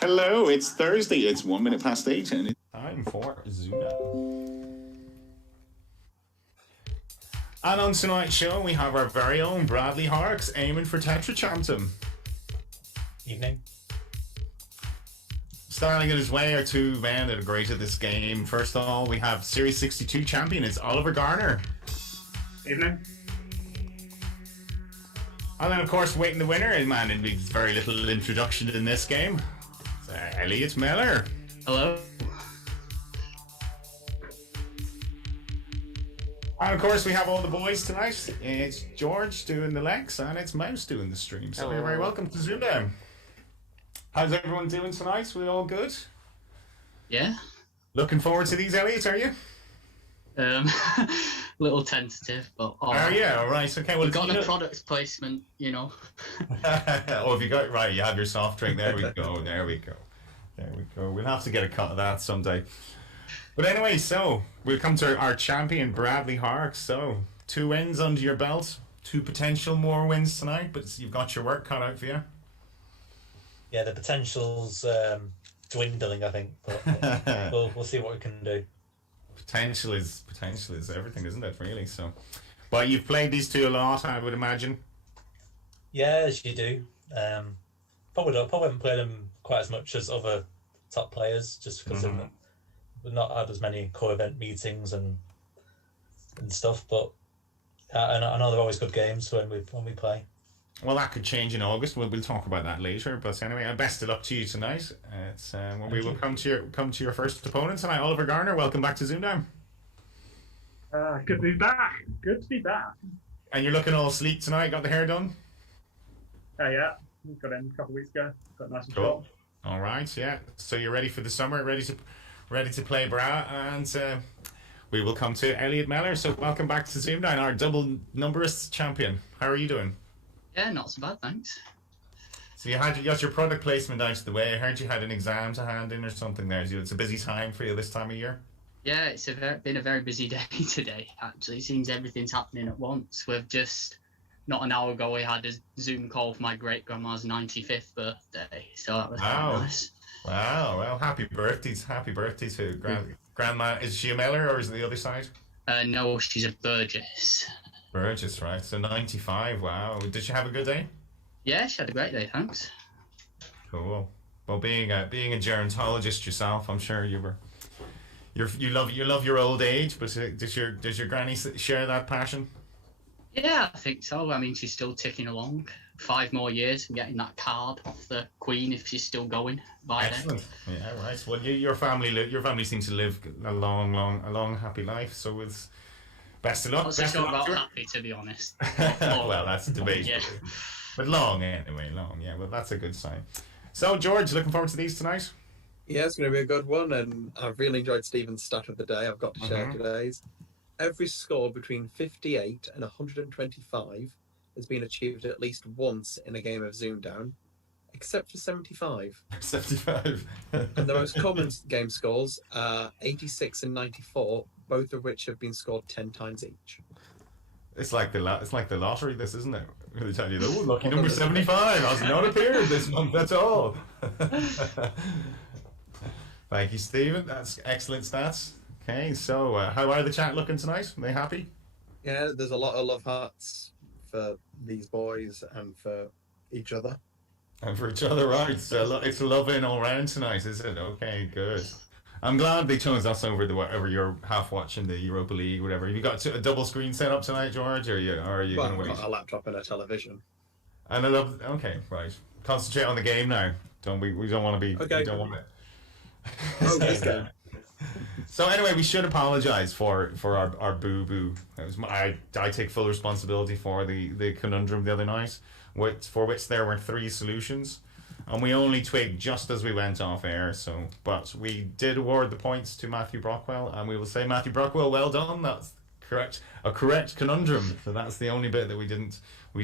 Hello, it's Thursday. It's 1 minute past 8, and it's time for ZoomDown. And on tonight's show, we have our very own Bradley Horrocks aiming for Tetrachampdom. Evening. Starting in his way are two men that are great at this game. First of all, we have S62 Champion. It's Oliver Garner. Evening. And then, of course, waiting the winner, and man, it needs very little introduction in this game. It's Elliott Mellor. Hello. And of course, we have all the boys tonight. It's George doing the legs, and it's Mouse doing the stream. So you're very welcome to ZoomDown. How's everyone doing tonight? We all good? Yeah. Looking forward to these, Elliott, are you? Little tentative, but are you? All right. Okay. Well, we've got a product placement, you know. Oh, if you got right, you have your soft drink. There we go. There we go. There we go. We'll have to get a cut of that someday. But anyway, so we'll come to our champion, Bradley Horrocks. So 2 wins under your belt, 2 potential more wins tonight, but you've got your work cut out for you. Yeah, the potential's dwindling, I think, but we'll see what we can do. Potential is everything, isn't it? Really. So, but you've played these two a lot, I would imagine. Yeah, as you do. Probably haven't played them quite as much as other top players, just because we've not had as many co-event meetings and stuff. But I know they're always good games when we play. Well, that could change in August. We'll talk about that later. But anyway, best of luck to you tonight. It's we will come to your first opponent tonight, Oliver Garner. Welcome back to ZoomDown. Good to be back. Good to be back. And you're looking all sleek tonight. Got the hair done? Yeah. Got in a couple of weeks ago. Got nice and cool. short. All right. Yeah. So you're ready for the summer? Ready to play bra? And we will come to Elliott Mellor. So welcome back to ZoomDown, our double Numeberists champion. How are you doing? Yeah, not so bad, thanks. So you got your product placement out of the way. I heard you had an exam to hand in or something there. So it's a busy time for you this time of year? Yeah, it's been a very busy day today, actually. It seems everything's happening at once. We've just, not an hour ago, we had a Zoom call for my great-grandma's 95th birthday. So that was quite nice. Wow, well, happy birthday to Grandma. Is she a Mellor or is it the other side? No, she's a Burgess. Burgess, right? So 95. Wow. Did she have a good day? Yeah, she had a great day. Thanks. Cool. Well, being a gerontologist yourself, I'm sure you love your old age. But does your granny share that passion? Yeah, I think so. I mean, she's still ticking along. 5 more years and getting that card off the Queen if she's still going by Excellent. Then. Yeah, right. Well, your family seems to live a long, happy life. So it's. Best of luck. It's not about happy, to be honest. Well, that's debatable. Yeah. But long anyway, long. Yeah, well, that's a good sign. So, George, looking forward to these tonight? Yeah, it's going to be a good one, and I've really enjoyed Stephen's stat of the day. I've got to share today's. Every score between 58 and 125 has been achieved at least once in a game of ZoomDown, except for 75. 75. And the most common game scores are 86 and 94, both of which have been scored 10 times each. It's like the lottery, this, isn't it? They tell you, oh, lucky number 75 has not appeared this month. That's all. Thank you, Stephen. That's excellent stats. Okay, so how are the chat looking tonight? Are they happy? Yeah, there's a lot of love hearts for these boys and for each other. And for each other, right? So it's loving all round tonight, is it? Okay, good. I'm glad they chose us over you're half watching the Europa League, whatever. Have you got a double screen set up tonight, George, or are you going to wait? I've got a laptop and a television. And okay, right. Concentrate on the game now. We don't want to be. Okay. We don't want it. Okay. So anyway, we should apologise for our boo-boo. I take full responsibility for the conundrum the other night, for which there were 3 solutions. And we only twigged just as we went off air. But we did award the points to Matthew Brockwell, and we will say, Matthew Brockwell, well done. That's correct, a correct conundrum. So that's the only bit that we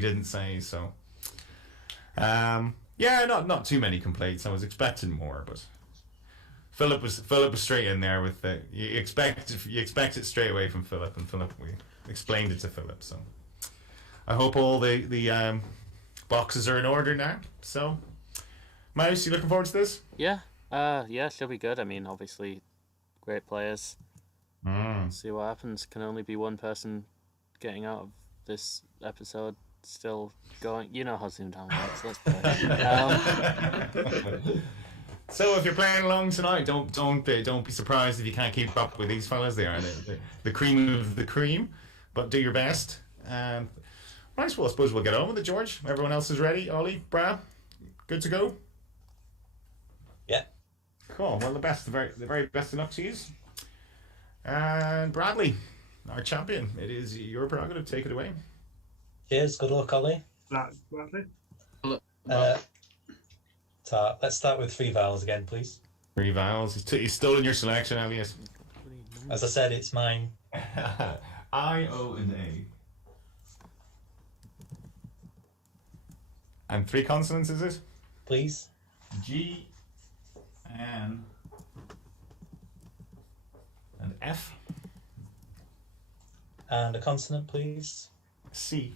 didn't say. So, yeah, not too many complaints. I was expecting more, but Philip was straight in there with the you expect it straight away from Philip, and we explained it to Philip. So I hope all the boxes are in order now. So. Mouse, you looking forward to this? Yeah. Yeah, she'll be good. I mean, obviously, great players. See what happens. Can only be one person getting out of this episode still going. You know how ZoomDown works. Let's play. So if you're playing along tonight, don't be surprised if you can't keep up with these fellas. They are the cream of the cream, but do your best. And right, well, I suppose we'll get on with it, George. Everyone else is ready. Ollie, Brad, good to go. Yeah. Cool. Well, the very best of luck to you. And Bradley, our champion, it is your prerogative. Take it away. Cheers. Good luck, Ollie. Lovely. Let's start with 3 vowels again, please. 3 vowels. He's stolen your selection, Elliott. As I said, it's mine. I, O, and A. And 3 consonants, is it? Please. G, N, and F. And a consonant, please. C.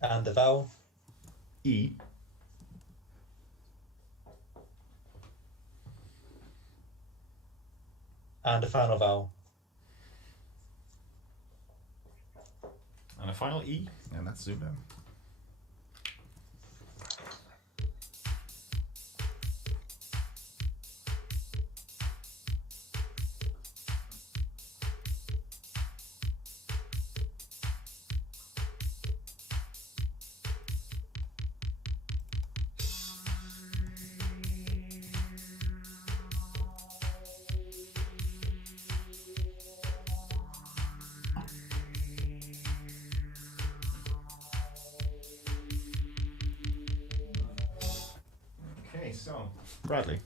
And a vowel. E. And a final vowel. And a final E. And that's ZoomDown. So, Bradley.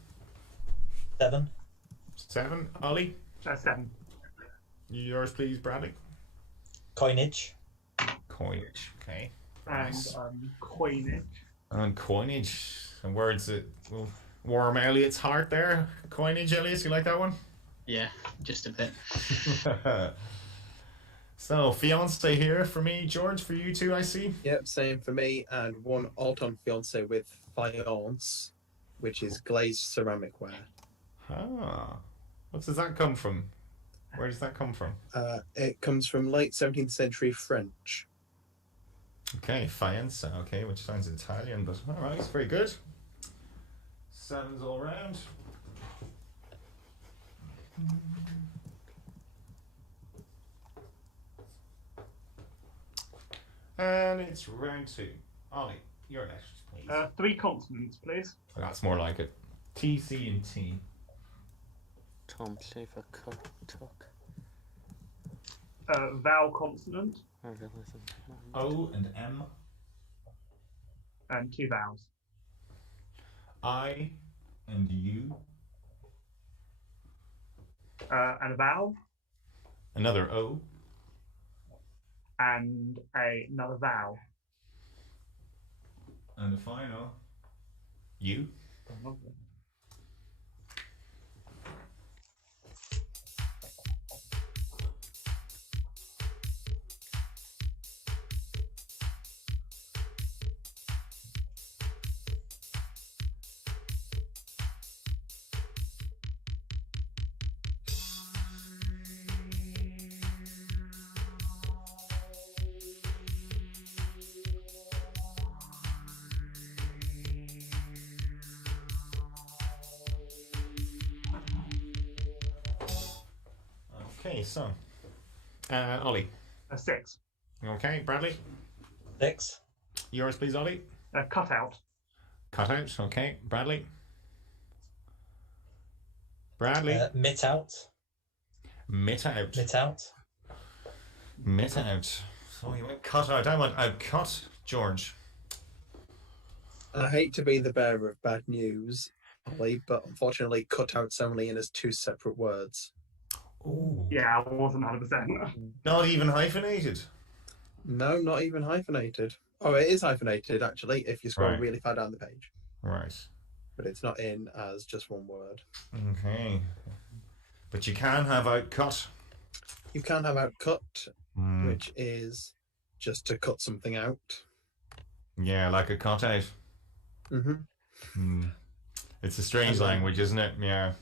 7. 7. Ollie. 7. Yours, please, Bradley. Coinage. Coinage. Okay. And Nice. coinage. And coinage. And words that will warm Elliott's heart there. Coinage, Elliott, you like that one? Yeah, just a bit. So, fiance here for me, George, for you too, I see. Yep, same for me. And 1 alt-on fiance with faience, which is glazed ceramic ware. Ah. What does that come from? Where does that come from? It comes from late 17th century French. Okay, fiance, okay, which sounds Italian, but alright, very good. 7's all round. And it's round 2. Ollie, you're next, please. 3 consonants, please. That's more like it. T, C, and T. Tom Schaefer Cook Tuck. Vowel consonant O and M. and 2 vowels. I and U. And a vowel Another O. and another vowel. And the final U. Lovely. Okay, so Ollie. 6. Okay, Bradley. 6. Yours, please, Ollie. Cut out. Cut out. Okay, Bradley. Bradley. Mit out. Mit out. Mit out. Mit out. So you went cut out. I went out cut. George. I hate to be the bearer of bad news, Ollie, but unfortunately, cutout's only in as 2 separate words. Ooh. Yeah, I wasn't 100%. Not even hyphenated. No, not even hyphenated. Oh, it is hyphenated, actually, if you scroll Right. really far down the page. Right. But it's not in as just 1 word. Okay. But you can have out cut. You can have out cut, which is just to cut something out. Yeah, like a cutout. Mm-hmm. It's a strange language, isn't it? Yeah.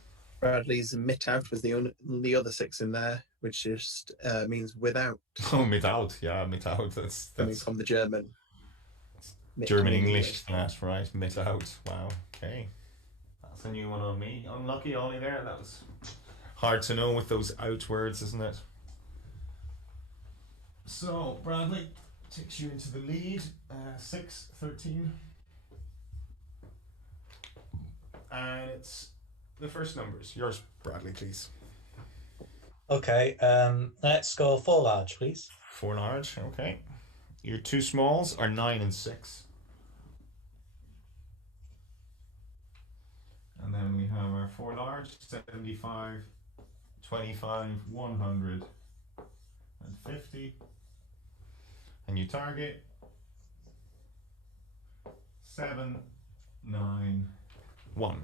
Bradley's mit out was the other 6 in there, which just means without. Oh, mit yeah, mit That's coming from the German. German English. That's right, mit Wow. Okay. That's a new one on me. Unlucky, Ollie. There. That was hard to know with those out words, isn't it? So Bradley takes you into the lead. 6-13. And it's the first numbers. Yours, Bradley, please. Okay, let's go 4 large, please. 4 large, okay. Your 2 smalls are 9 and 6. And then we have our 4 large, 75, 25, 100, and 50. And you target 7, 9, 1.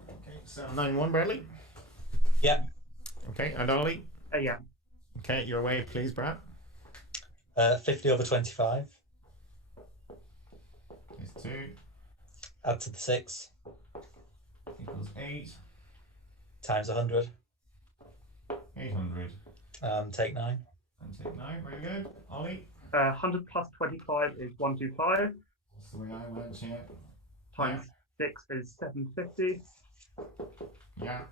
Okay, 791, Bradley. Yeah. Okay, and Ollie. Yeah. Okay, your way, please, Brad. 50 over 25. Is 2 Add to the 6. equals 8. Times 100. 800. Take 9. And take 9. Very good. Ollie. 100 plus 25 is 125. That's the way I went, yeah. Times 6 is 750. Yeah.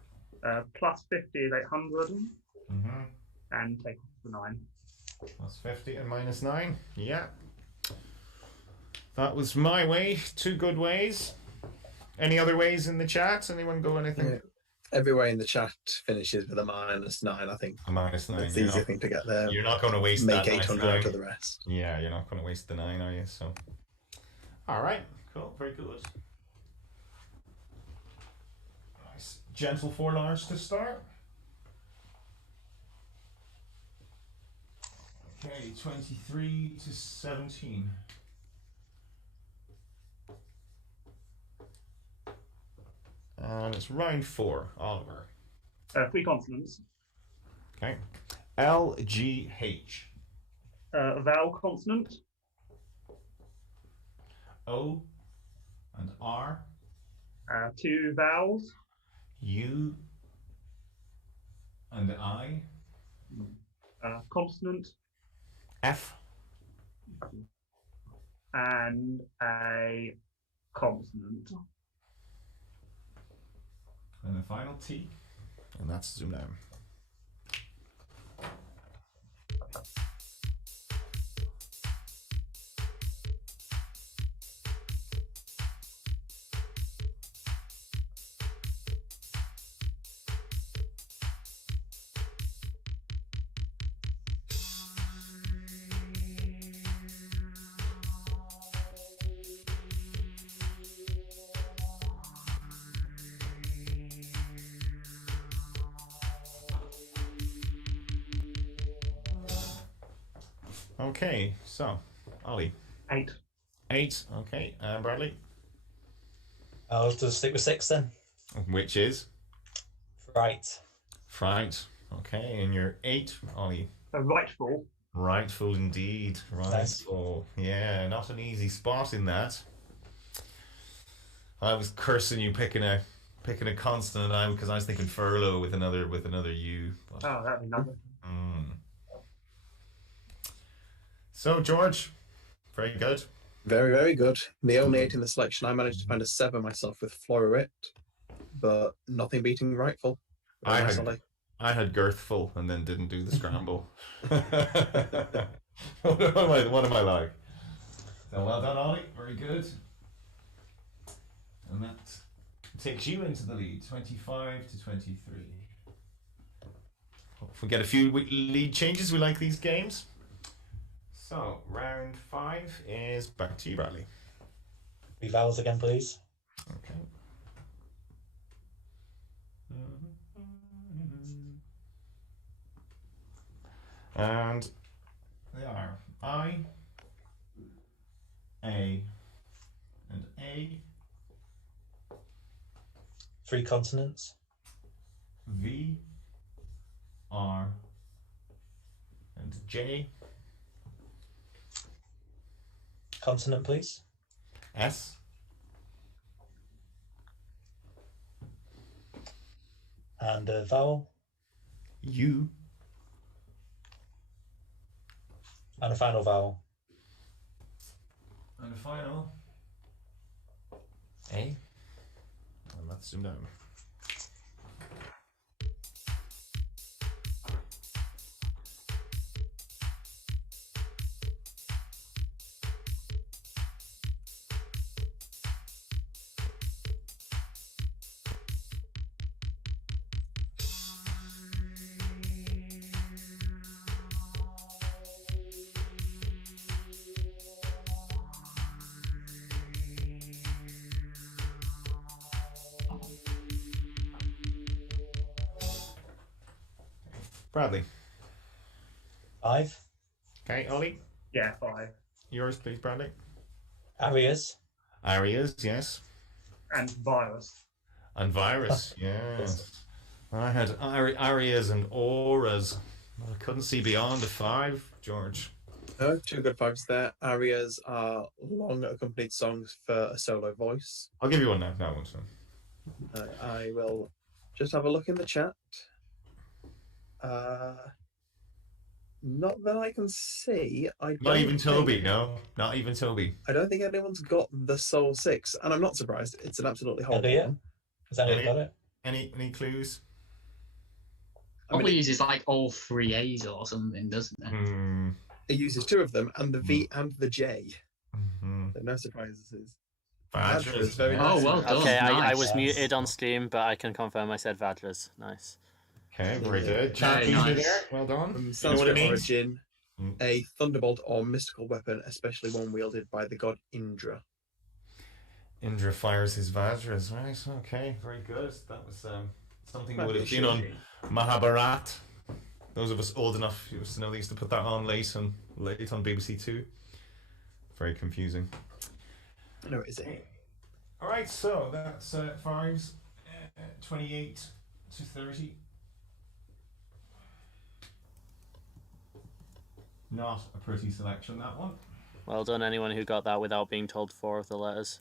Plus 50 is 800. Mm-hmm. And take off the 9. Plus 50 and minus 9. Yeah. That was my way. 2 good ways. Any other ways in the chat? Anyone go anything? Yeah. Every way in the chat finishes with a -9. I think A minus 9. that's the easy thing to get there. You're not going to waste Make that 800 nice out of the rest. Yeah, you're not going to waste the 9, are you? So, all right, cool, very good. Nice, gentle 4 large to start. Okay, 23 to 17. And it's round 4, Oliver. 3 consonants. Okay, LGH. Vowel consonant. O and R. 2 vowels. U and I. Consonant. F. And a consonant. And the final T. And that's ZoomDown. Okay, so Ollie. 8. 8. Okay, and Bradley. I'll just stick with 6 then. Which is Right. fright. Okay, and you're 8, Ollie. Rightful. Rightful indeed. Rightful. Yeah, not an easy spot in that. I was cursing you picking a consonant out because I was thinking furlough with another U. But, Oh, that'd be lovely. So George, very good. Very, very good. The only 8 in the selection, I managed to find a 7 myself with Florit, but nothing beating rightful. I had girthful and then didn't do the scramble. What am I like? So well done, Ollie. Very good. And that takes you into the lead, 25 to 23. If we get a few lead changes, we like these games. So, round 5 is back to you, Bradley. Three vowels again, please. Okay. And they are I, A, and A, Three consonants. V, R, and J, Consonant, please. S, And a vowel. U, And a final vowel. and the final A. And let's zoom down. Bradley. 5. Okay, Ollie. Yeah, 5. Yours, please, Bradley. Arias. Arias, yes. And virus. And virus, yes. I had arias and auras. I couldn't see beyond the 5, George. No, 2 good 5s there. Arias are long accompanied songs for a solo voice. I'll give you one now. No, one. I will just have a look in the chat. Not that I can see. Not even Toby, no. Not even Toby. I don't think anyone's got the Soul 6, and I'm not surprised. It's an absolutely horrible Elliott? one. Has anyone got it? Any clues? Probably uses like all 3 A's or something, doesn't it? Hmm. It uses 2 of them, and the V and the J. Mm-hmm. So no surprises. Vadras, very yeah. nice. Oh, well done. Okay, I Nice. was muted on Steam, but I can confirm I said Vadras. Nice. Okay, very Yeah. good. Chat Very user nice. there. Well done. From You know what it Sanskrit means? origin, Mm. a thunderbolt or mystical weapon, especially one wielded by the god Indra. Indra fires his Vajras, right? Okay, very good. That was something that would have been on Mahabharat. Those of us old enough used to know they used to put that on late on BBC Two. Very confusing. No, is it? All right, so that's 5s, 28 to 30. Not a pretty selection, that one. Well done, anyone who got that without being told 4 of the letters.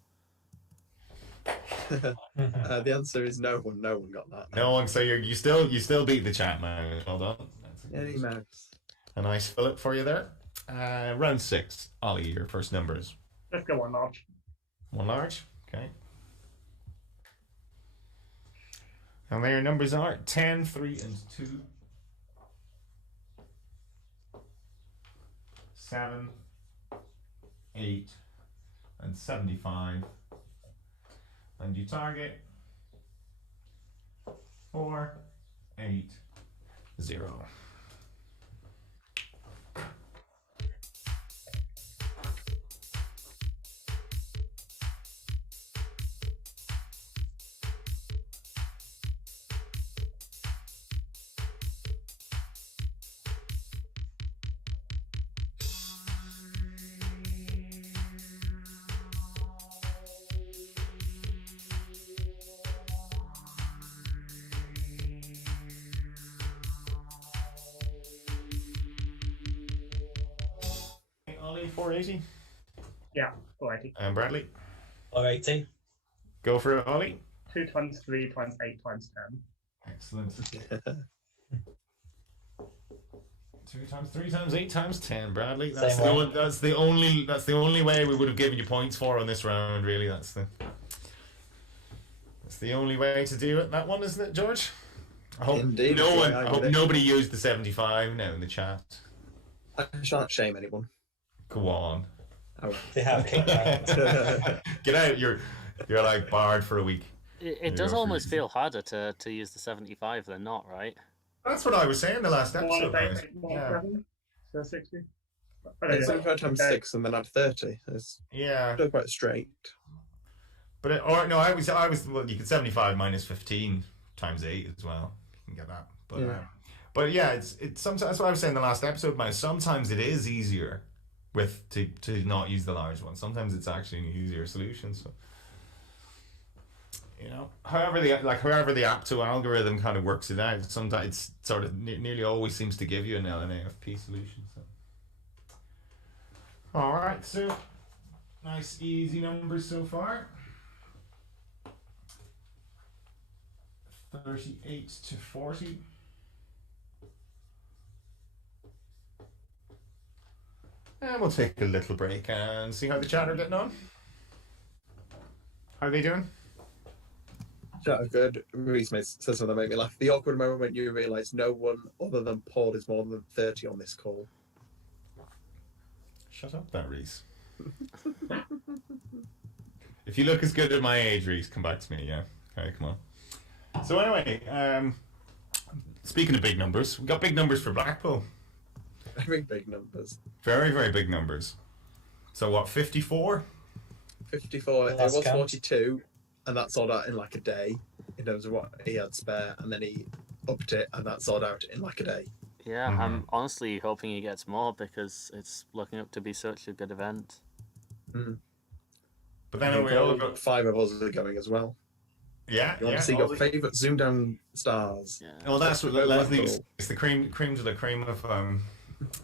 The answer is no one. No one got that. No one, so you still beat the chat, man. Well done. Any mouse. A nice fillip for you there. Round 6. Ollie, your first numbers. Let's go one large. 1 large. Okay. And there your numbers are 10, 3, and 2. 7, 8, and 75. And you target 4, 8, 0. Ollie, 480. Yeah, 480. And Bradley, 480. go for it, Ollie. 2 times 3 times 8 times 10. Excellent. 2 times 3 times 8 times 10, Bradley. That's Same the, one. that's the only way we would have given you points for on this round. Really, that's the only way to do it. That one, isn't it, George? I hope Indeed, no that's one. the way I I hope would- nobody used the 75 now in the chat. I shan't shame anyone. Go on. Oh, They have kicked out. Get out. You're like barred for a week. It does almost feel harder to use the 75 than not, right? That's what I was saying the last episode. 1 guys. 8, 1 Yeah. 7. So 60. It's if I'd have 6 and then add 30. It's still quite straight. But I was well, you could 75 minus 15 times 8 as well. You can get that. But yeah, it's sometimes, that's what I was saying in the last episode, man. Sometimes it is easier to not use the large one. Sometimes it's actually an easier solution. So however the Apto algorithm kind of works it out, sometimes it's sort of nearly always seems to give you an AFP solution. So all right, so nice easy numbers so far. 38 to 40. And we'll take a little break and see how the chat are getting on. How are they doing? Chat are good. Reese says something that made me laugh. The awkward moment when you realise no one other than Paul is more than 30 on this call. Shut up, that Reese. If you look as good at my age, Reese, come back to me, yeah? Okay, come on. So anyway, speaking of big numbers, we got big numbers for Blackpool. Very big numbers. Very, very big numbers. So what, 54? 54. It was 42, and that sold out in like a day in terms of what he had spare, and then he upped it, and that sold out in like a day. Yeah, I'm honestly hoping he gets more because it's looking up to be such a good event. Mm. But then we all got 5 of us are going as well. Yeah, you want to see your favourite ZoomDown stars. Yeah. Well, that's what Leslie. It's the cream de la cream of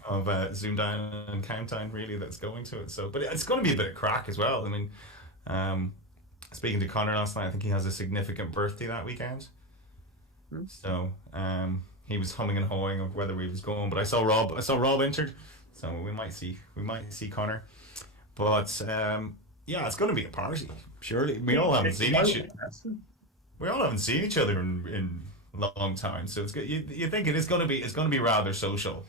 ZoomDown and Countdown really that's going to it. So, but it's going to be a bit of crack as well. I mean, speaking to Connor last night, I think he has a significant birthday that weekend. So he was humming and hawing of whether he was going. But I saw Rob entered, so we might see Connor. But yeah, it's going to be a party. Surely we all haven't seen each other. We all haven't seen each other in a long time, so it's good. You think it's going to be rather social.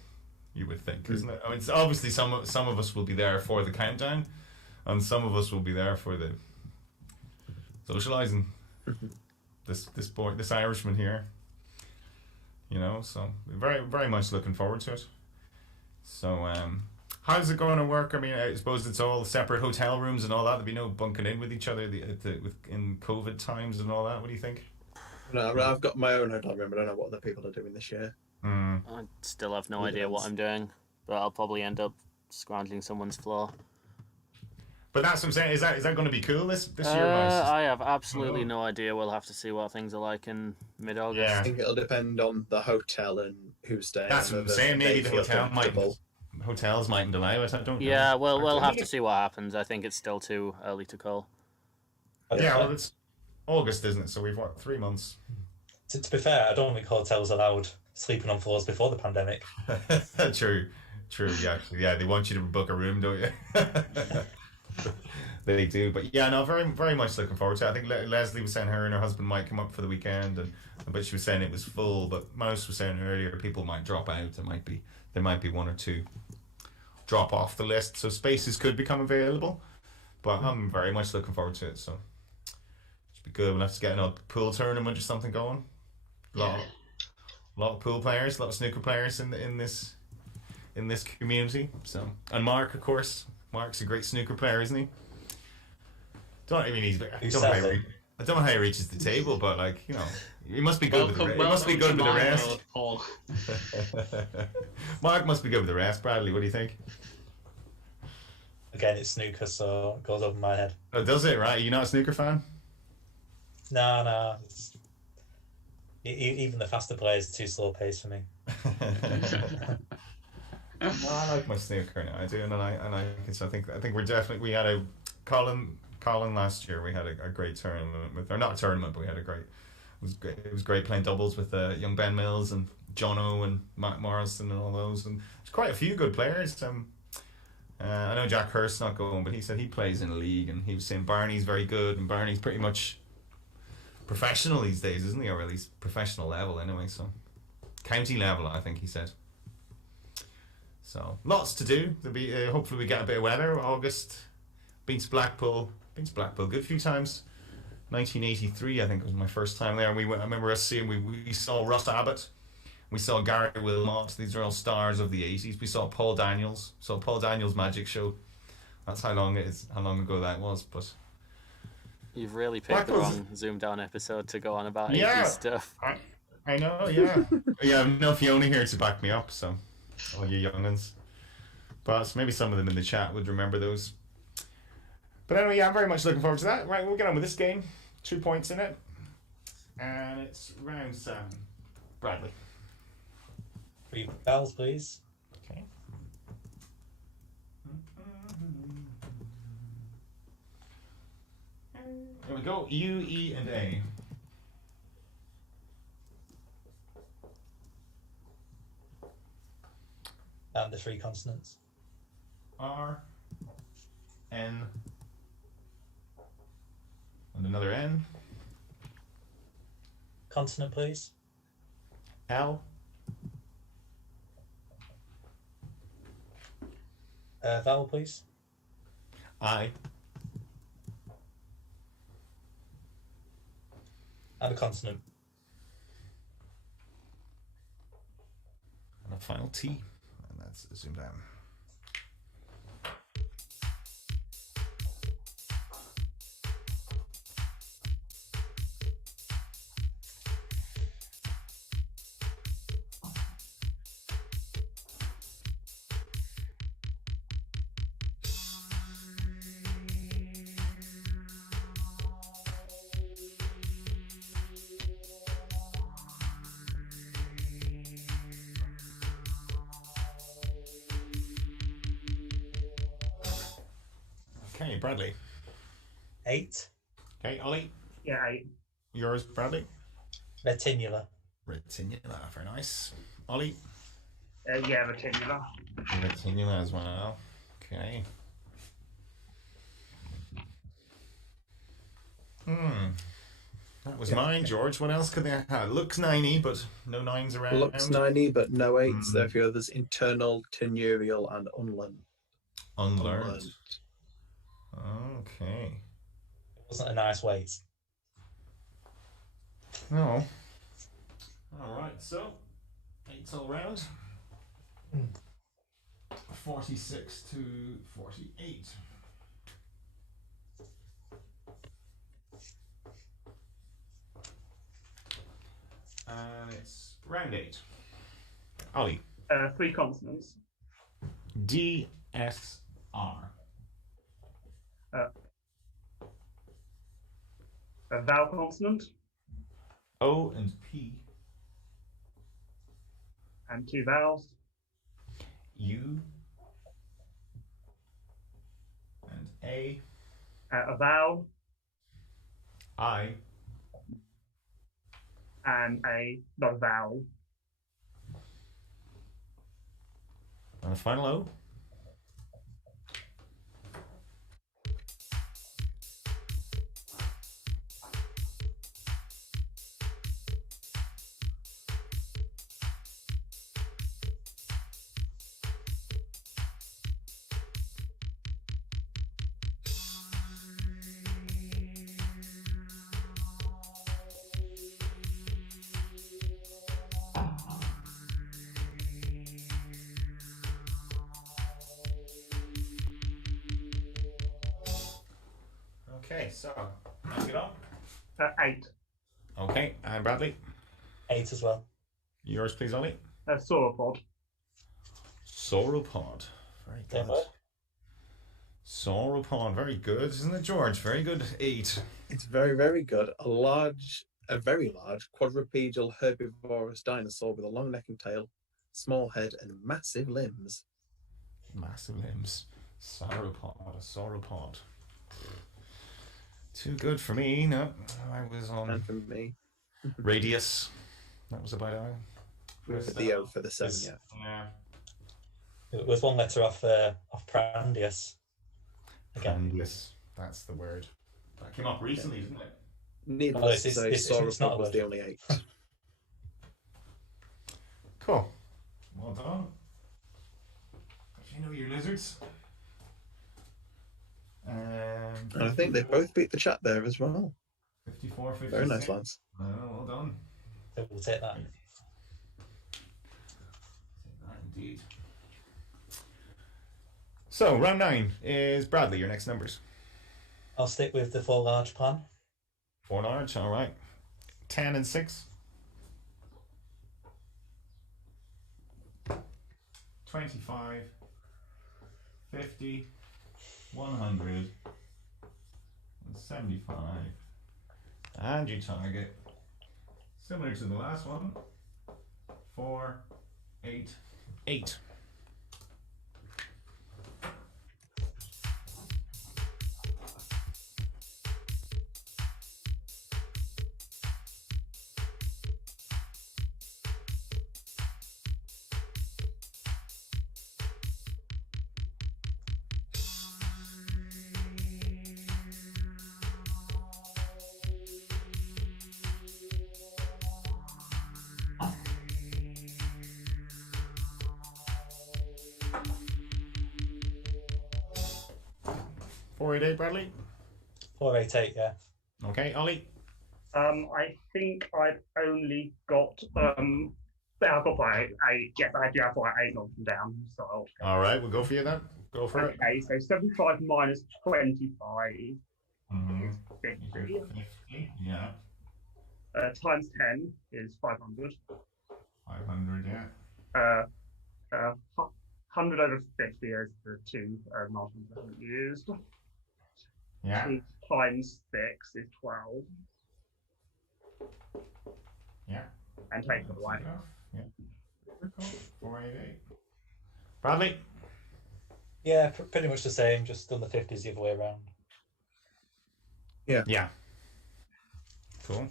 You would think, isn't it? I mean, it's obviously some of us will be there for the countdown, and some of us will be there for the socializing. This Irishman here, so very very much looking forward to it. So how's it going to work? I mean, I suppose it's all separate hotel rooms and all that. There'll be no bunking in with each other in COVID times and all that. What do you think? No, I've got my own hotel room, but I don't know what other people are doing this year. I still have no idea what I'm doing, but I'll probably end up scrounging someone's floor. But that's what I'm saying. Is that going to be cool this year? I have absolutely no idea. We'll have to see what things are like in mid-August. Yeah. I think it'll depend on the hotel and who's staying. That's what I'm saying. Maybe the hotels mightn't allow it. I don't know. Yeah, well, we'll have to see what happens. I think it's still too early to call. Yeah, well, it's August, isn't it? So we've 3 months. To be fair, I don't think hotels allowed sleeping on floors before the pandemic. True. Yeah, they want you to book a room, don't you? They do, but yeah, no, very very much looking forward to it. I think Leslie was saying her and her husband might come up for the weekend, but she was saying it was full. But Mouse was saying earlier people might drop out. There might be 1 or 2 drop off the list, so spaces could become available. But I'm very much looking forward to it. So it should be good. We'll have to get a pool tournament or something going. A lot of pool players, a lot of snooker players in this community. So, and Mark, of course, Mark's a great snooker player, isn't he? I don't know how he reaches the table, but he must be good with the rest. Paul. Mark must be good with the rest. Bradley, what do you think? Again, it's snooker, so it goes over my head. Oh, does it? Right? Are you not a snooker fan? No. Even the faster players are too slow paced for me. I like my snooker now. I do, and I like it. So I think we had a Colin last year. We had a great tournament with, or not a tournament, but we had a great. It was great playing doubles with young Ben Mills and Jono and Matt Morrison and all those, and there's quite a few good players. I know Jack Hurst's not going, but he said he plays in a league, and he was saying Barney's very good, and Barney's pretty much professional these days, isn't he? Or at least professional level anyway. So county level, I think he said. So lots to do. There'll be hopefully we get a bit of weather. August beats Blackpool a good few times. 1983, I think, was my first time there. I remember us seeing we saw Russ Abbott We saw Gary Wilmot. These are all stars of the 80s. We saw Paul Daniels. So Paul Daniels' magic show. That's how long ago that was. But you've really picked the wrong ZoomDown episode to go on about 80s stuff. I know, yeah. Yeah, I have no Fiona here to back me up, so all you young'uns. But maybe some of them in the chat would remember those. But anyway, yeah, I'm very much looking forward to that. Right, we'll get on with this game. 2 points in it. And it's round 7. Bradley. 3 vowels, please. Okay. Here we go. U, E, and A. And the 3 consonants. R, N, and another N. Consonant, please. L. Vowel, please. I. And a consonant. And a final T. And that's zoomed down. Okay, Bradley. 8. Okay, Ollie. Yeah, 8. Yours, Bradley. Retinula. Retinula, very nice. Ollie. Yeah, retinula. Retinula as well. Okay. That was mine, George. What else could they have? Looks 90, but no 9s around. Looks 90, but no 8s. There are a few others: internal, tenurial, and unlearned. Unlearned. Okay. It wasn't a nice weight. No. All right, so 8's all round. 46 to 48. And it's round 8. Ollie. 3 consonants. D, S, R. A vowel consonant. O and P. And 2 vowels. U. And A. A vowel. I. And not a vowel. And a final O. Okay, so let's get on. 8. Okay, and Bradley. 8 as well. Yours, please, Ollie. Sauropod. Sauropod. Very good. Yeah, Sauropod, very good, isn't it, George? Very good. 8. It's very, very good. A very large quadrupedal herbivorous dinosaur with a long neck and tail, small head, and massive limbs. Massive limbs. Sauropod. Too good for me. No, I was on. And for me, Radius. That was about it. with the O for the 7, yeah. Yeah. With 1 letter off Prandius. Again. Prandius. That's the word. That came up recently, didn't it? Needless to say, it's not a Sauropod was word. the only 8. Cool. Well done. If you know your lizards. And I think they both beat the chat there as well. 54, 56. Very nice, lads. Oh, well done. So we'll take that. Indeed. So, round 9 is Bradley, your next numbers. I'll stick with the 4 large plan. 4 large, alright. 10 and 6. 25, 50, 100, and 75. And you target, similar to the last one, 4, 8, 8. Four, 8, 8, Bradley. 488, yeah. Okay, Ollie. I think I've only got I've got by 8. Yes, I do have by 8 knocks them down. So All right, we'll go for you then. Go for it. okay, so 75 minus 25 Mm-hmm. is 50. 50, yeah. Times 10 is 500. 500, yeah. 100 over 50 is the 2 margins I haven't used. Yeah. 2 times 6 is 12. Yeah. And take it away. Yeah. 488. Bradley. Yeah, pretty much the same, just done the 50s the other way around. Yeah. Cool.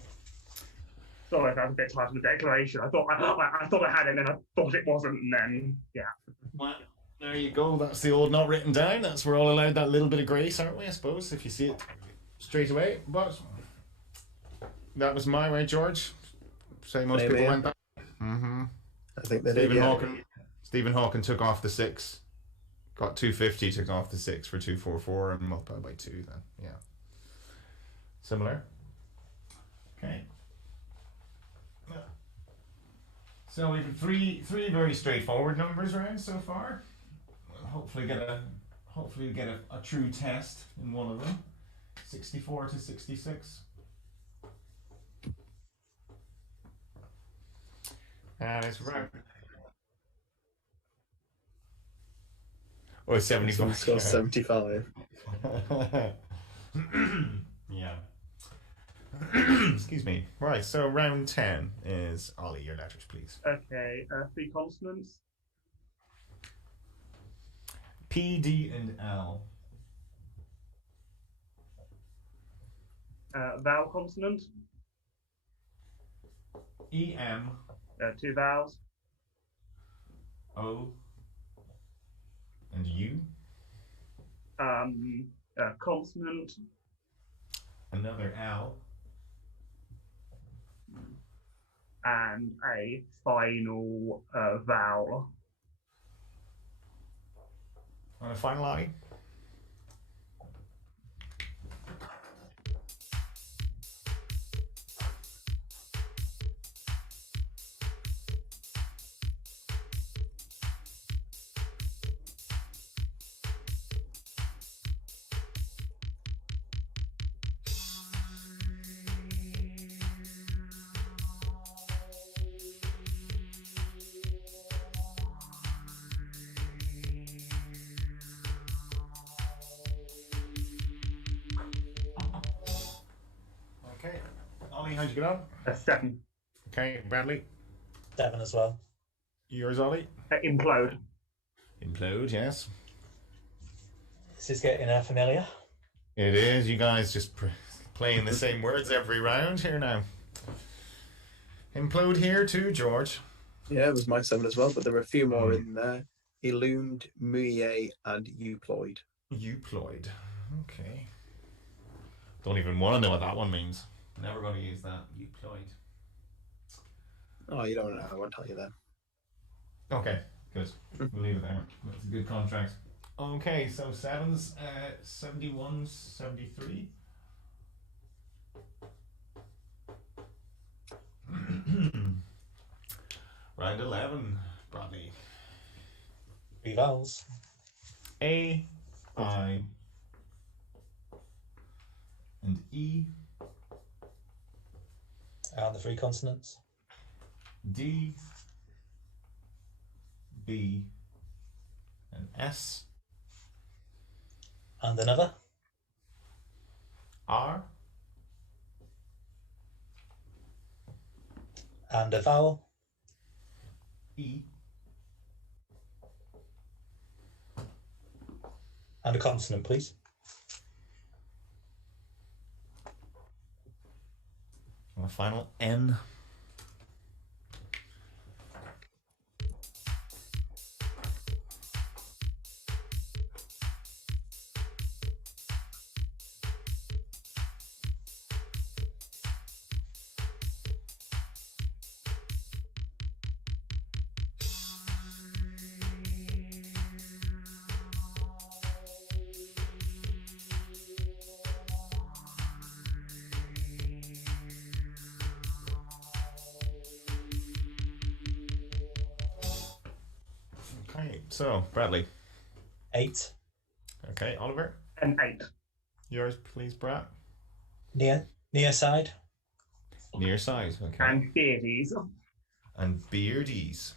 Sorry, that was a bit tight on the declaration. I thought I had it, and then I thought it wasn't, and then yeah. Well, there you go. That's the old not written down. That's we're all allowed that little bit of grace, aren't we? I suppose if you see it straight away. But that was my way, George. Say most Maybe. people went that. Mm-hmm. I think they did. Yeah. Stephen Hawking took off the 6. Got 250, took off the 6 for 244 and multiplied by 2 then. Yeah. Similar. Okay. So we've three very straightforward numbers around so far. We'll hopefully get a true test in one of them. 64 to 66. And it's right. Oh, 75. Score 75. Yeah. Excuse me. Right, so round 10 is Ollie, your letters, please. Okay, 3 consonants. P, D, and L. Vowel consonant. E, M, 2 vowels. O, and U. Consonant. Another L. And a final vowel. And a final I. Okay. Ollie, how'd you get on? 7. Okay, Bradley. 7 as well. Yours, Ollie? Implode. Implode, yes. This is getting familiar. It is. You guys just playing the same words every round here now. Implode here too, George. Yeah, it was my 7 as well, but there were a few more in there. Illumed, Muye, and Euploid. Euploid. Okay. Don't even want to know what that one means. Never going to use that. Euploid. Oh, you don't know. I won't tell you then. Okay, good. We'll leave it there. That's a good contract. Okay, so 7's 71, 73. Round 11, Bradley. 3 vowels. A, I, and E. And the 3 consonants. D, B, and S. And another. R. And a vowel. E. And a consonant, please. And a final N. Okay, so Bradley. 8. Okay, Oliver. And 8. Yours, please, Brad. Near side. Near side. Okay. And beardies. And beardies.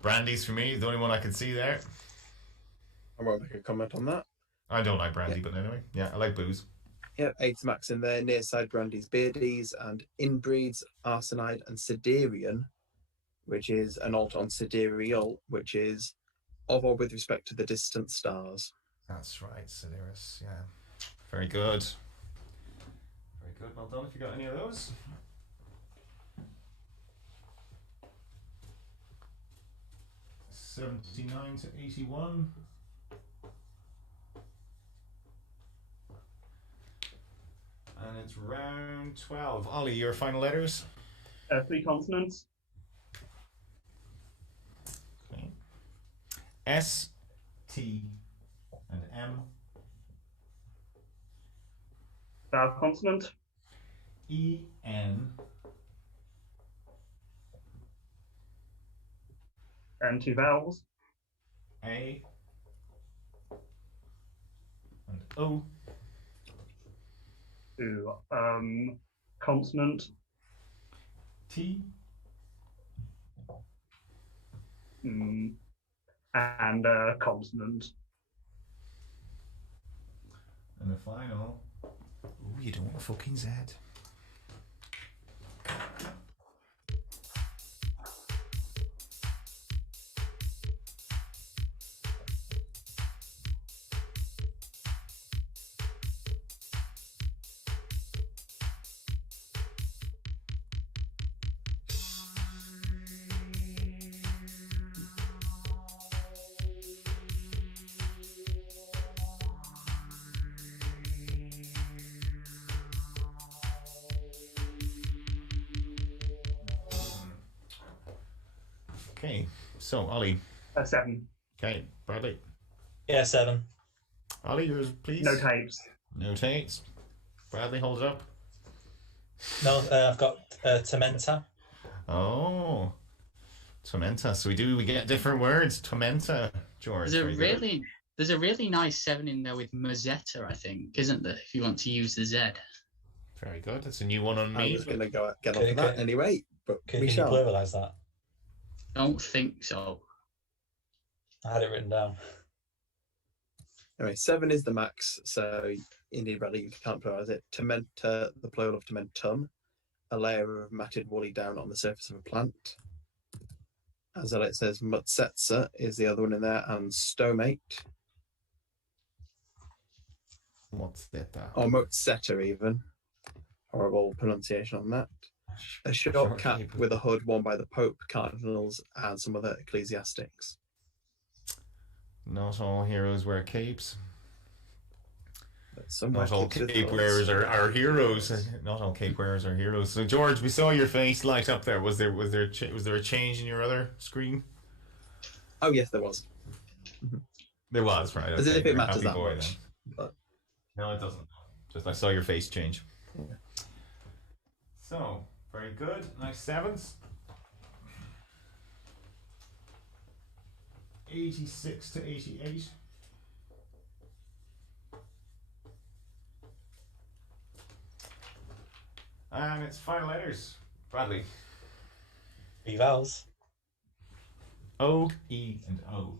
Brandy's for me, the only one I can see there. I won't make a comment on that. I don't like brandy, but anyway. Yeah, I like booze. Yeah, 8's max in there. Near side brandies, beardies, and inbreeds, arsenide, and siderian, which is an alt on sidereal, which is of or with respect to the distant stars. That's right, Sideris, yeah. Very good. Very good, well done if you got any of those. $79 to $81. And it's round 12. Ollie, your final letters? 3 consonants. Okay. S, T, and M. Vowel consonant. E, N. And 2 vowels. A. And O. 2 consonant. T. And consonant. And the final. Ooh, you don't want a fucking Z. Okay, so Ollie. 7. Okay, Bradley. Yeah, 7. Ollie, yours, please. No tapes. No tapes. Bradley, hold it up. No, I've got Tormenta. Oh, Tormenta. So we get different words. Tormenta, George. There's a really nice 7 in there with Mazetta, I think, isn't there? If you want to use the Z. Very good. That's a new one on I me. was going to get on to that anyway, but Can we you shall. pluralise that? Don't think so. I had it written down. Anyway, 7 is the max, so indeed, Bradley, you can't pluralise it. Tormenta, the plural of tormentum, a layer of matted woolly down on the surface of a plant. As Elliott says, mutsetsa is the other one in there, and stomate. What's that? Or mutseta even. Horrible pronunciation on that. A short cap with a hood worn by the Pope, cardinals, and some other ecclesiastics. Not all heroes wear capes. But some Not all cape wearers are heroes. Not all cape wearers are heroes. So George, we saw your face light up there. Was there a change in your other screen? Oh yes, there was. There was, right? As okay, if it you're a matters happy that boy, much. then. But No, it doesn't. Just I saw your face change. Yeah. So very good. Nice 7s. 86 to 88. And it's final letters. Bradley. 3 vowels. O, E, and O.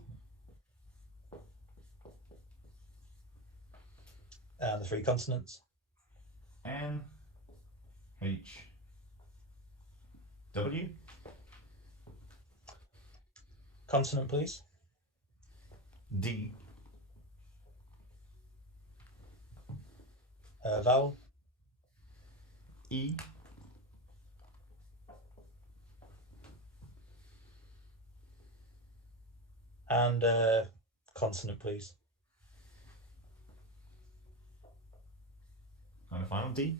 And the 3 consonants. N, H, W. Consonant, please. D. Vowel. E. And consonant, please. And a final D.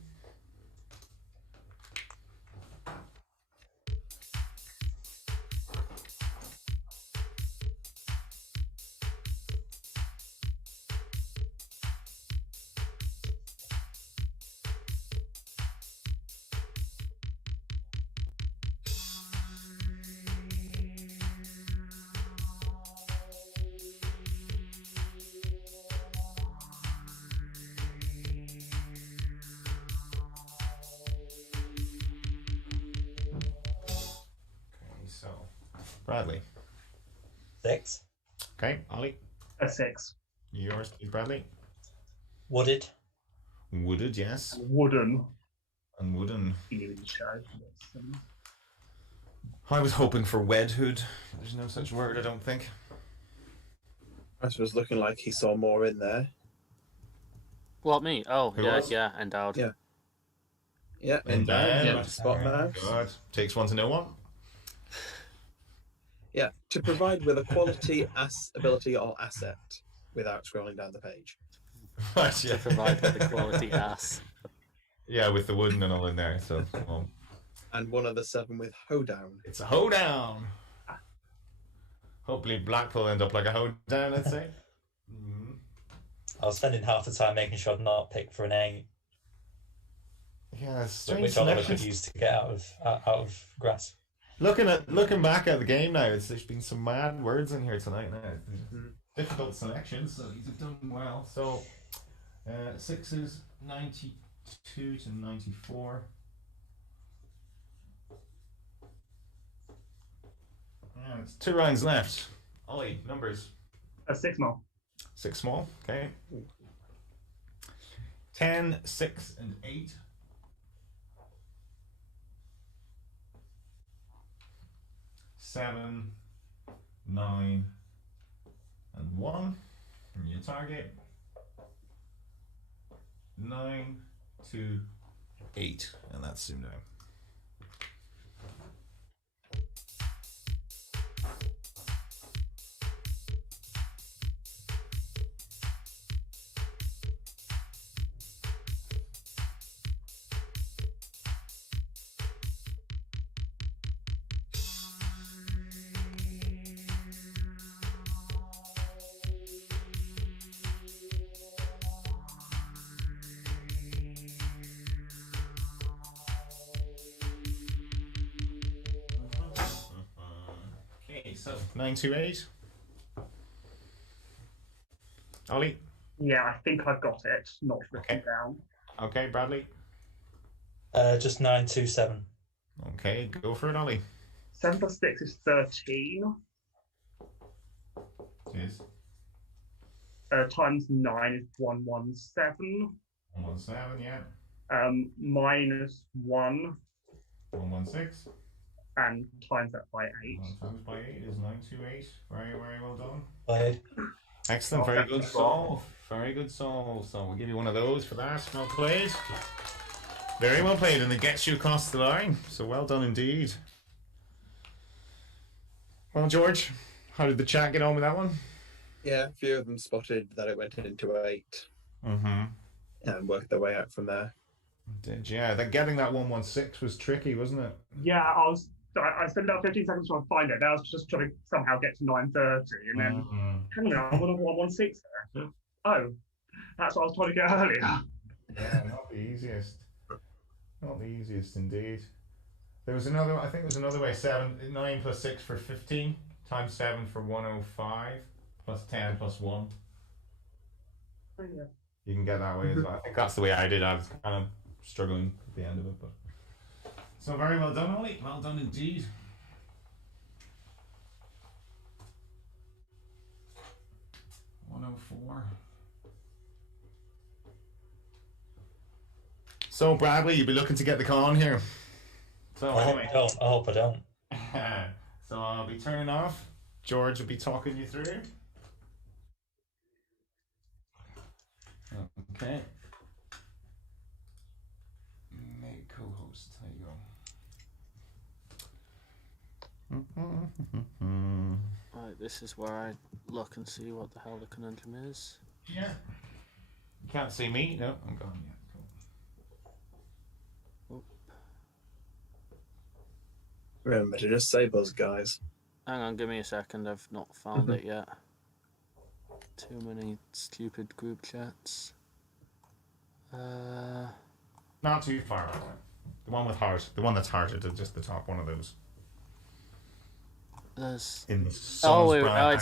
Bradley. 6. Okay, Ollie. A 6. Yours, Bradley. Wooded. Wooded, yes. Wooden. And wooden. You show. I was hoping for wedhood. There's no such word, I don't think. Chris was looking like he saw more in there. What, me? Oh, Who yeah, was? yeah, endowed. Yeah. Yeah, And yeah, spot oh now. God. Takes one to know one. Yeah, to provide with a quality, ability, or asset without scrolling down the page. Right, yeah. To provide with the quality ass. Yeah, with the wooden and all in there. So, And one of the 7 with hoedown. it's a hoedown. Hopefully, Blackpool end up like a hoedown. Let's say. I was spending half the time making sure I'd not pick for an 8, Yeah, strange which Oliver could selections. use to get out of grasp. Looking back at the game now, there's been some mad words in here tonight. Now, difficult selections, so these have done well. So, 6s 92 to 94. Yeah, it's 2 rounds left. Ollie, numbers. A 6 more. 6 small, okay. 10, 6, and 8. 7, 9, and 1. And your target. 9, 2, 8. And that's ZoomDown. So 928. Ollie. Yeah, I think I've got it. Not written Okay. down. Okay, Bradley. Just 927. Okay, go for it, Ollie. 7 plus 6 is 13. Cheers. Times 9 is 117. 117, yeah. Minus 1 116. and times that by 8. 1 times by 8 is 928. Very, very well done. Played. Excellent, Oh, very thank good you. solve. Very good solve. So we'll give you one of those for that. Well played. Very well played, and it gets you across the line. So well done indeed. Well, George, how did the chat get on with that one? Yeah, a few of them spotted that it went into 8 Mm-hmm. and worked their way out from there. Did yeah? Getting that 116 was tricky, wasn't it? Yeah, I spent about 15 seconds trying to find it. Now I was just trying to somehow get to 930, and then hang on, I'm on a 116 there. Oh, that's what I was trying to get earlier. Yeah, not the easiest. Not the easiest indeed. There was another. I think there was another way. 9 plus 6 for 15 times 7 for 105, plus 10 plus 1. Oh, yeah. You can get that way as well. I think that's the way I did. I was kind of struggling at the end of it, but so very well done, Ollie. Well done indeed. $104. So Bradley, you'll be looking to get the con here. So I anyway, hope I don't. so I'll be turning off. George will be talking you through. Okay. Make co-host. There you go. Right, this is where I look and see what the hell the conundrum is. Yeah. You can't see me? No, I'm gone yet. Cool. Remember to just say buzz, guys. Hang on, give me a second. I've not found it yet. Too many stupid group chats. Not too far away. The one with heart. The one that's hearted is just the top one of those. There's... In the it's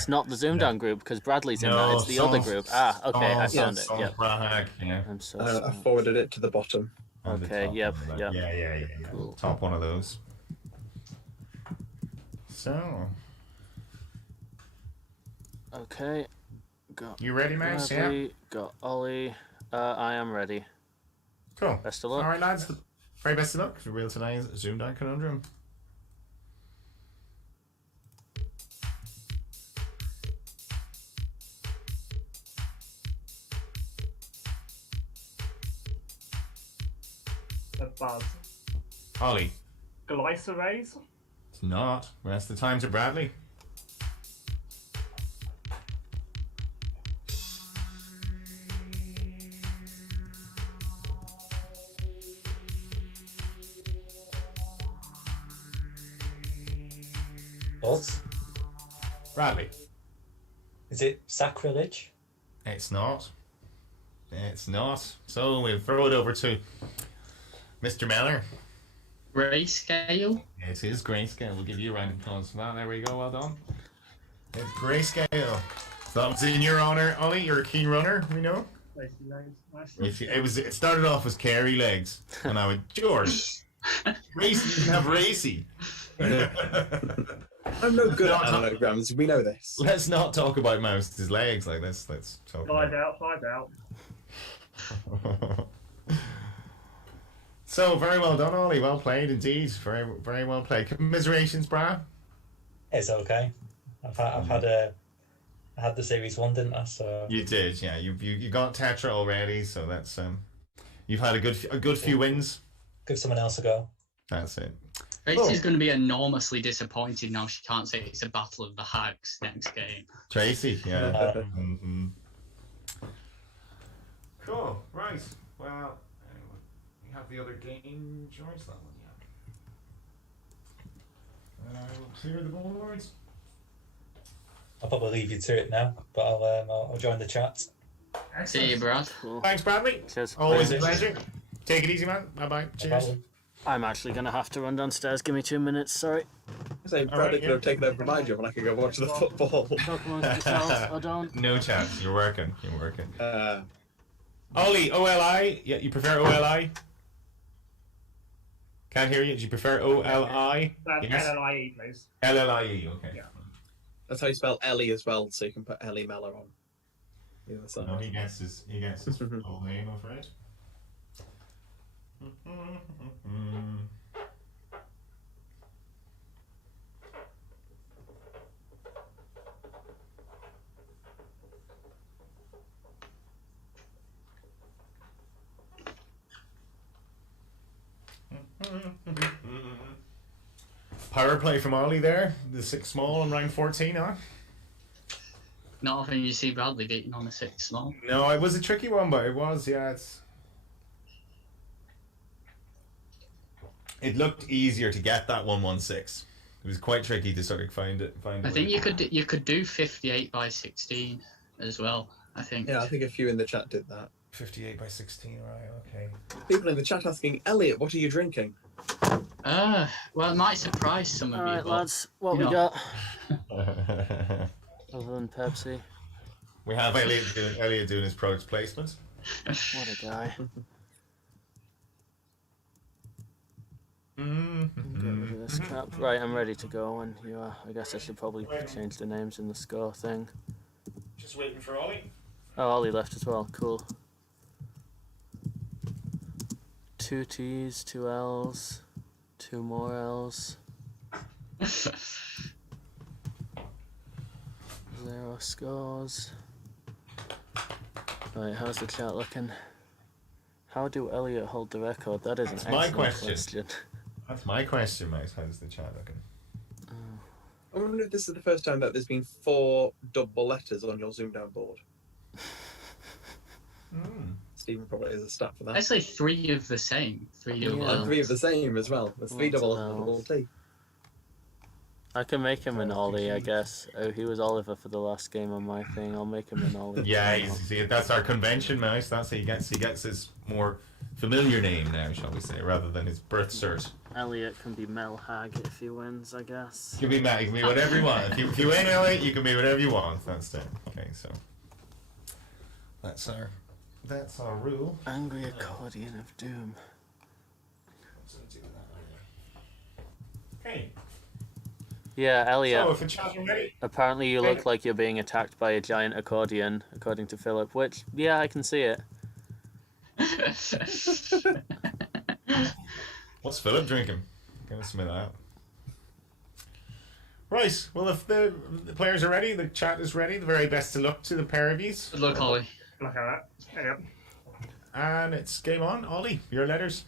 not the ZoomDown group because Bradley's in that. It's the other group. Ah, okay, I found it. Yeah. Yeah. I'm so I sorry. forwarded it to the bottom. On the Okay, top yep, one of yep. that. Yeah. Cool. Top one of those. So, Okay. Got you ready, Max? Yeah. Bradley, got Ollie. I am ready. Cool. Best of luck. All right, lads. Very best of luck for real tonight's ZoomDown Conundrum. The buzz. Ollie. Glycerase. It's not. Rest of the time to Bradley. What? Bradley. Is it sacrilege? It's not. It's not. So we'll throw it over to Mr. Mellor. Grayscale? It is grayscale. We'll give you a round of applause for that. There we go. Well done. It's grayscale. So that's in your honor, Ollie. You're a keen runner, we know. It started off as Carey legs, and I went, George, Racy doesn't have Racy. I'm no good at anagrams. We know this. Let's not talk about Mouse's legs like this. Let's talk Find about... out. So, very well done, Ollie. Well played indeed. Very, very well played. Commiserations, Brad. It's okay. I had the series one, didn't I? So You did, yeah. You got Tetra already, so that's you've had a good few wins. give someone else a go. That's it. Tracy's going to be enormously disappointed now she can't say it's a battle of the hags next game. Tracy, yeah. Uh, Cool. Right. Well, we have the other game. George, that one, yeah. And I will clear the ball, Lords. I'll probably leave you to it now, but I'll join the chat. See you, Brad. Cool. Thanks, Bradley. Cheers. Always a Cheers. pleasure. Take it easy, man. Bye-bye. Cheers. I'm actually going to have to run downstairs. Give me 2 minutes. Sorry. I say Bradley could have taken over my job and I could go watch the football. Talk amongst yourselves. I don't. No chance. You're working. Ollie, OLI. Yeah, you prefer OLI? Can't hear you. Do you prefer OLI? Yes. LLIE, please. LLIE. Okay. Yeah. That's how you spell Ellie as well, so you can put Ellie Mellor on the other side. No, he gets his full name, I'm afraid. Power play from Ollie there. The 6 small on round 14, huh? Not often you see Bradley beating on a 6 small. No, it was a tricky one, but it was, yeah. It looked easier to get that 116. It was quite tricky to sort of find it. I think you could do 58 by 16 as well. I think. Yeah, I think a few in the chat did that. 58 by 16, right? Okay. People in the chat asking, Elliot, what are you drinking? Well, it might surprise some of All you. right, but, lads, what you we know. got other than Pepsi? We have Elliott doing his product placement. What a guy. Get rid of this crap. Right, I'm ready to go when you are. I guess I should probably change the names in the score thing. Just waiting for Ollie. Oh, Ollie left as well. Cool. 2 T's, 2 L's, 2 more L's. 0 scores. Right, how's the chat looking? How do Elliott hold the record? That is an excellent question. That's my question, mate. How's the chat looking? I wonder if this is the first time that there's been 4 double letters on your ZoomDown board. Stephen probably has a stat for that. Actually, 3 of the same. 3 double And 3 of the same as well. There's 3 double and a double T. I can make him an Ollie, I guess. Oh, he was Oliver for the last game on my thing. I'll make him an Ollie. Yeah, see, that's our convention, mouse. That's how he gets his more familiar name now, shall we say, rather than his birth cert. Elliott can be Mel Hag if he wins, I guess. You can be Matt. You can be whatever you want. If you win, Elliott, you can be whatever you want. That's it. Okay, so that's our rule. Angry Accordion of Doom. Okay. Yeah, Elliott. So, if the chat are ready. Apparently you look like you're being attacked by a giant accordion, according to Philip, which, yeah, I can see it. What's Philip drinking? Give us some of that. Right, well, if the players are ready, the chat is ready, the very best of luck to the pair of yous. Good luck, Ollie. Look at that. Yep. And it's game on. Ollie, your letters.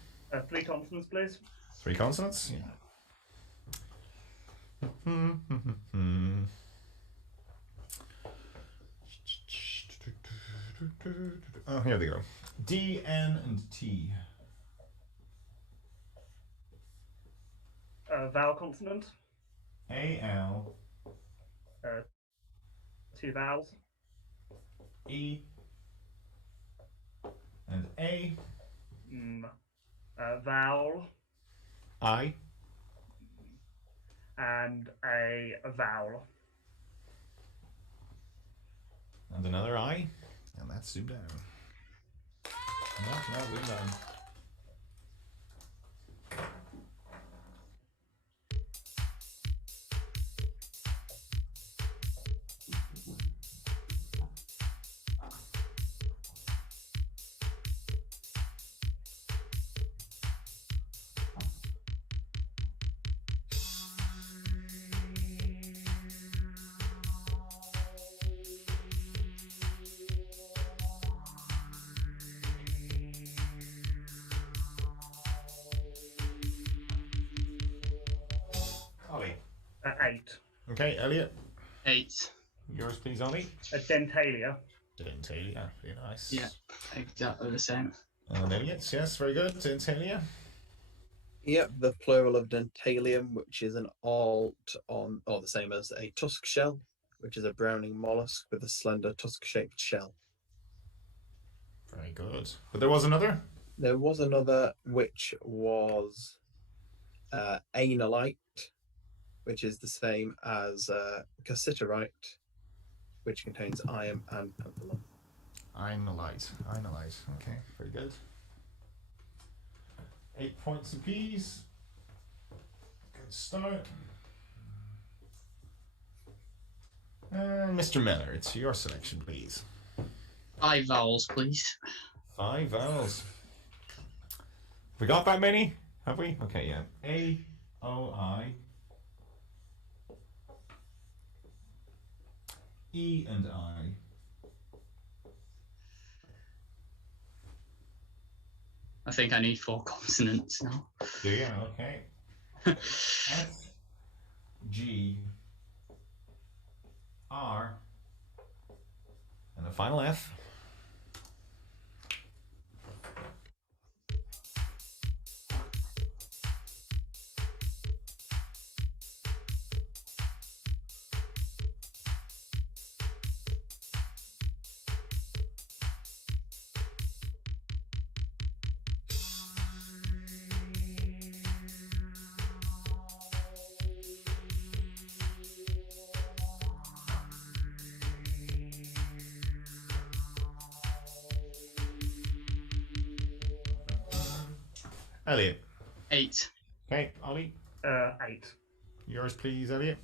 3 consonants, please. 3 consonants? Yeah. Oh, here they go. D, N, and T. Vowel consonant. A, L. 2 vowels. E. And A. Vowel. I. And a vowel. And another I. And that's ZoomDown. No, ZoomDown. Ollie. 8. Okay, Elliott. 8. Yours, please, Ollie. Dentalia. Dentalia, very nice. Yeah, exactly the same. And Elliott's, yes, very good. Dentalia. Yep, the plural of dentalium, which is an alt on, or the same as a tusk shell, which is a browning mollusk with a slender tusk-shaped shell. Very good. But there was another? There was another, which was analite, which is the same as cassiterite, which contains iron and tantalum. Einolite. Okay, very good. 8 points apiece. Good start. And Mr. Mellor, it's your selection, please. 5 vowels, please. 5 vowels. We got that many? Have we? Okay, yeah. A, O, I. E and I. I think I need 4 consonants now. Do you? Okay. S, G, R, and the final F. Elliot. 8. Okay, Ollie. 8. Yours, please, Elliot.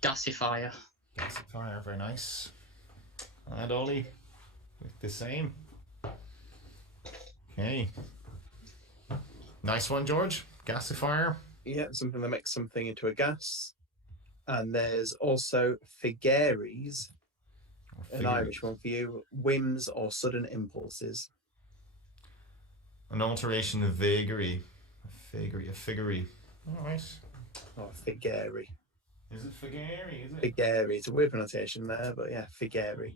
Gasifier. Gasifier, very nice. And Ollie with the same. Okay. Nice one, George. Gasifier. Yeah, something that makes something into a gas. And there's also figaries, an Irish one for you. Whims or sudden impulses. An alteration of vagary. A figary. All right. Or figari. Is it figari? Is it? Figari. It's a weird pronunciation there, but yeah, figari.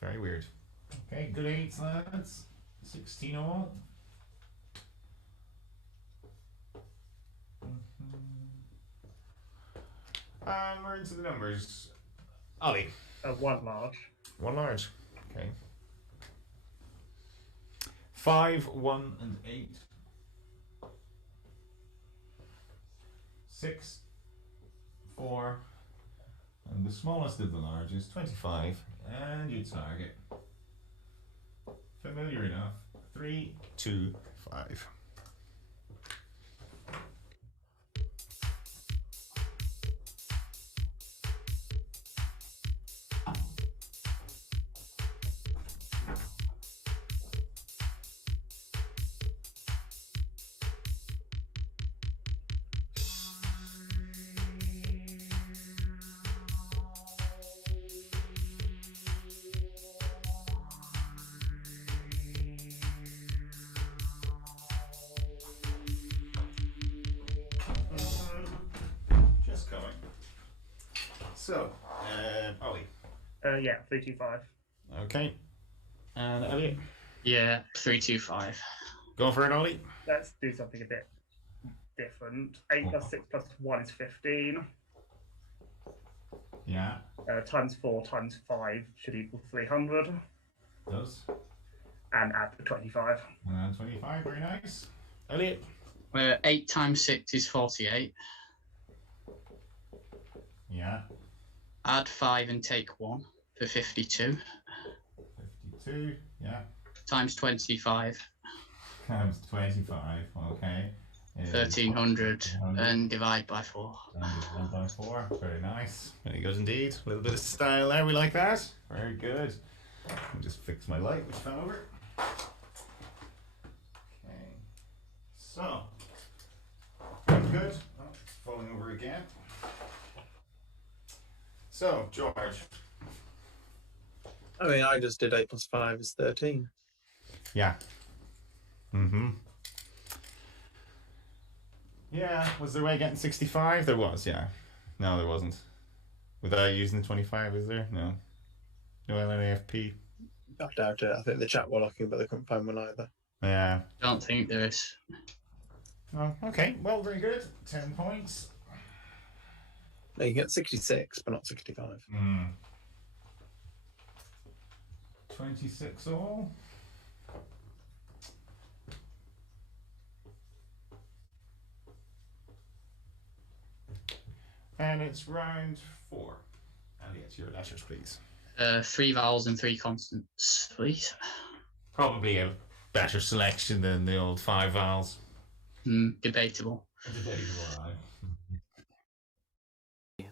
Very weird. Okay, good 8, lads. 16 all. And we're into the numbers. Ollie. 1 large. 1 large. Okay. 5, 1, and 8. 6, 4, and the smallest of the large is 25, and your target. Familiar enough. 3, 2, 5. Just coming. So, Ollie. Yeah, 325. Okay. And Elliot. Yeah, 325. Go for it, Ollie. Let's do something a bit different. 8 plus 6 plus 1 is 15. Yeah. Times 4 times 5 should equal 300. Does. And add the 25. And 25, very nice. Elliot. 8 times 6 is 48. Yeah. Add 5 and take 1 for 52. 52, yeah. Times 25. Times 25, okay. 1300 and divide by 4. And divide by 4, very nice. Very good indeed. A little bit of style there, we like that. Very good. Let me just fix my light, which fell over. Okay. So, good. Oh, it's falling over again. So, George. I mean, I just did 8 plus 5 is 13. Yeah. Mm-hmm. Yeah, was there a way of getting 65? There was, yeah. No, there wasn't. Without using the 25, is there? No. No LNAFP? I doubt it. I think the chat were looking, but they couldn't find one either. Yeah. Don't think there is. Oh, okay, well, very good. 10 points. No, you get 66, but not 65. 26 all. And it's round 4. Elliot, your letters, please. 3 vowels and 3 consonants, please. Probably a better selection than the old 5 vowels. Debatable. Debatable, right?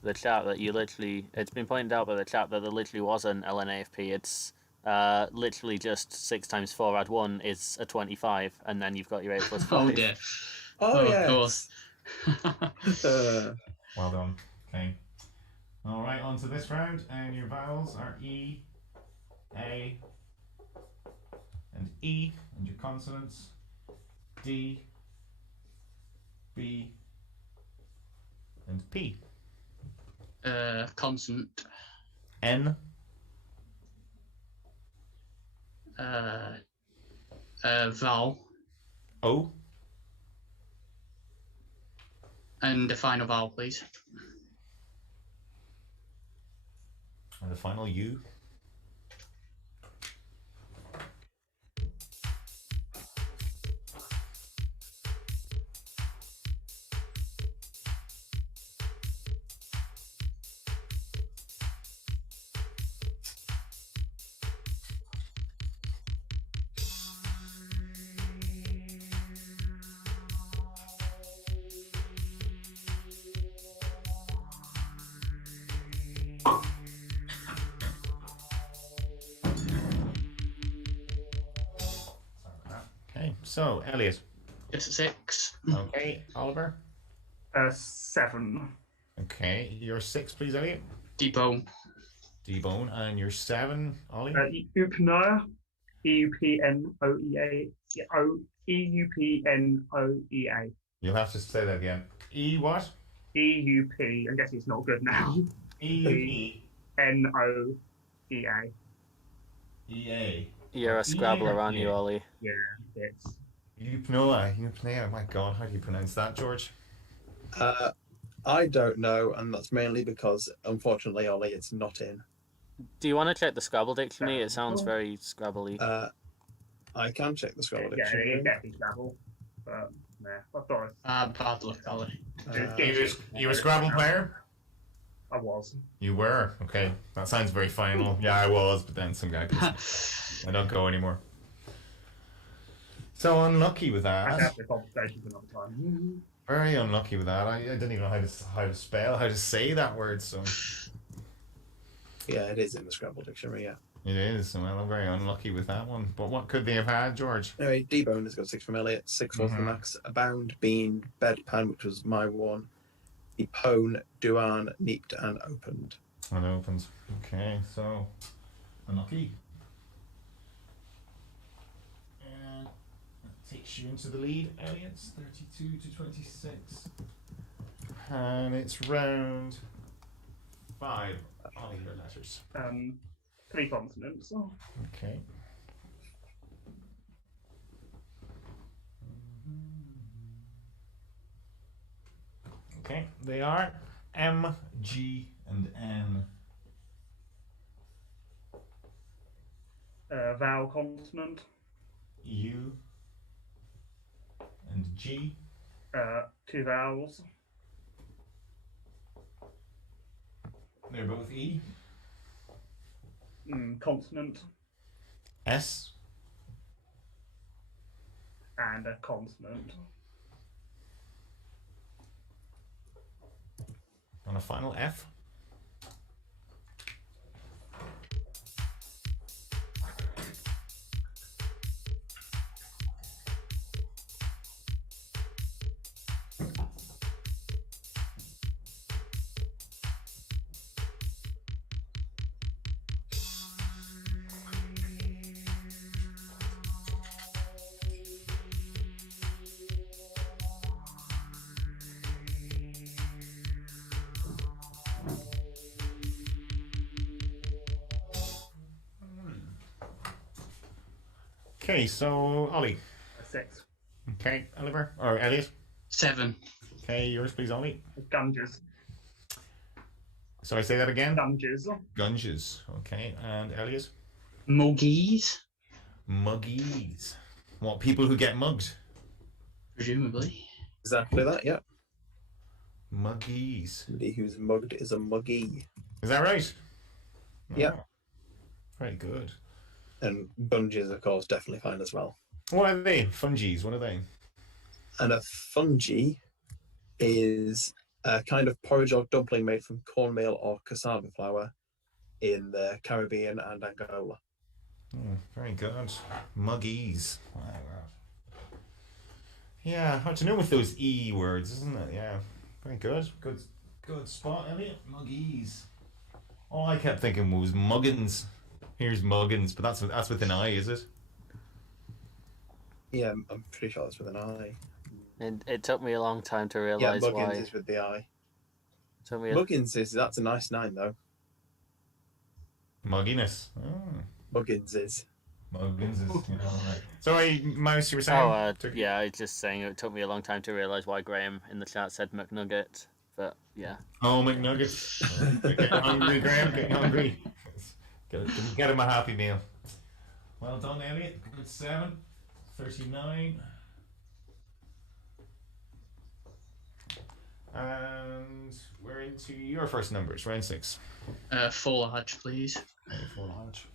The chat that you literally, it's been pointed out by the chat that there literally was an LNAFP. It's literally just 6 times 4 add 1 is a 25, and then you've got your 8 plus 5. Oh dear. Oh, yeah. Of course. Well done. Okay. All right, on to this round, and your vowels are E, A, and E, and your consonants D, B, and P. Consonant. N. Vowel. O. And the final vowel, please. And the final U. So, Elliot. Just 6. Okay, Oliver. 7. Okay, your 6, please, Elliot. Debone. D-Bone, and your 7, Ollie. Eupnoea. Eupnoea. Eupnoea. You'll have to say that again. E what? EUP. I'm guessing it's not good now. E-U-P. Noea. E-A. You're a scrabbler, aren't you, Ollie? Yeah, it's. Eupnoea. My God, how do you pronounce that, George? I don't know, and that's mainly because, unfortunately, Ollie, it's not in. Do you want to check the Scrabble dictionary? It sounds very Scrabbly. I can check the Scrabble Yeah, dictionary. it's definitely Scrabble. But, nah, I thought Bad luck, Ollie. You a Scrabble player? I was. You were? Okay. That sounds very final. Yeah, I was, but then some guy pissed me. I don't go anymore. So unlucky with I that. have the conversation for another time. Very unlucky with that. I didn't even know how to say that word, so Yeah, it is in the Scrabble dictionary, yeah. it is. Well, I'm very unlucky with that one. But what could they have had, George? Anyway, D-Bone has got 6 from Elliot, 6 for Max. Abound, Bean, Bedpan, which was my one. Epone, Duan, Neeped, and Opened. And opens. Okay, so unlucky. And that takes you into the lead, Elliot. 32 to 26. And it's round 5. Ollie, your letters. 3 consonants. Okay. Okay, they are M, G, and N. Vowel consonant. U and G. 2 vowels. They're both E. Consonant. S. And a consonant. On a final F. Okay, so Ollie. 6. Okay, Oliver or Elliot. 7. Okay, yours please, Ollie. Gunges. So I say that again. Gunges. Gunges. Okay, and Elliot. Muggies, Muggies. What, people who get mugged? presumably. Exactly that, yeah. Muggies. Somebody who's mugged is a muggy. Is that right? Yeah. Oh, very good. And bunges, of course, definitely fine as well. What are they? Fungies. What are they? And a fungi is a kind of porridge or dumpling made from cornmeal or cassava flour in the Caribbean and Angola. Oh, very good. Muggies. Wow. Yeah, hard to know with those E words, isn't it? Yeah. Very good. Good spot, Elliot. Muggies. All I kept thinking was muggins. Here's muggins, but that's with an I, is it? Yeah, I'm pretty sure that's with an I. It took me a long time to Yeah, realise Muggins why. is with the I. Took me Muggins that's a nice name though. Mugginess. Oh. Muggins is. Muggins is, right. Sorry, Mouse, you were saying? yeah, I was just saying it took me a long time to realise why Graham in the chat said McNugget, but yeah. Oh, McNuggets. Getting hungry, Graham, getting hungry. Get him a happy meal. Well done, Elliot. Good 7. 39. And we're into your first numbers, round 6. Full large, please. Full large.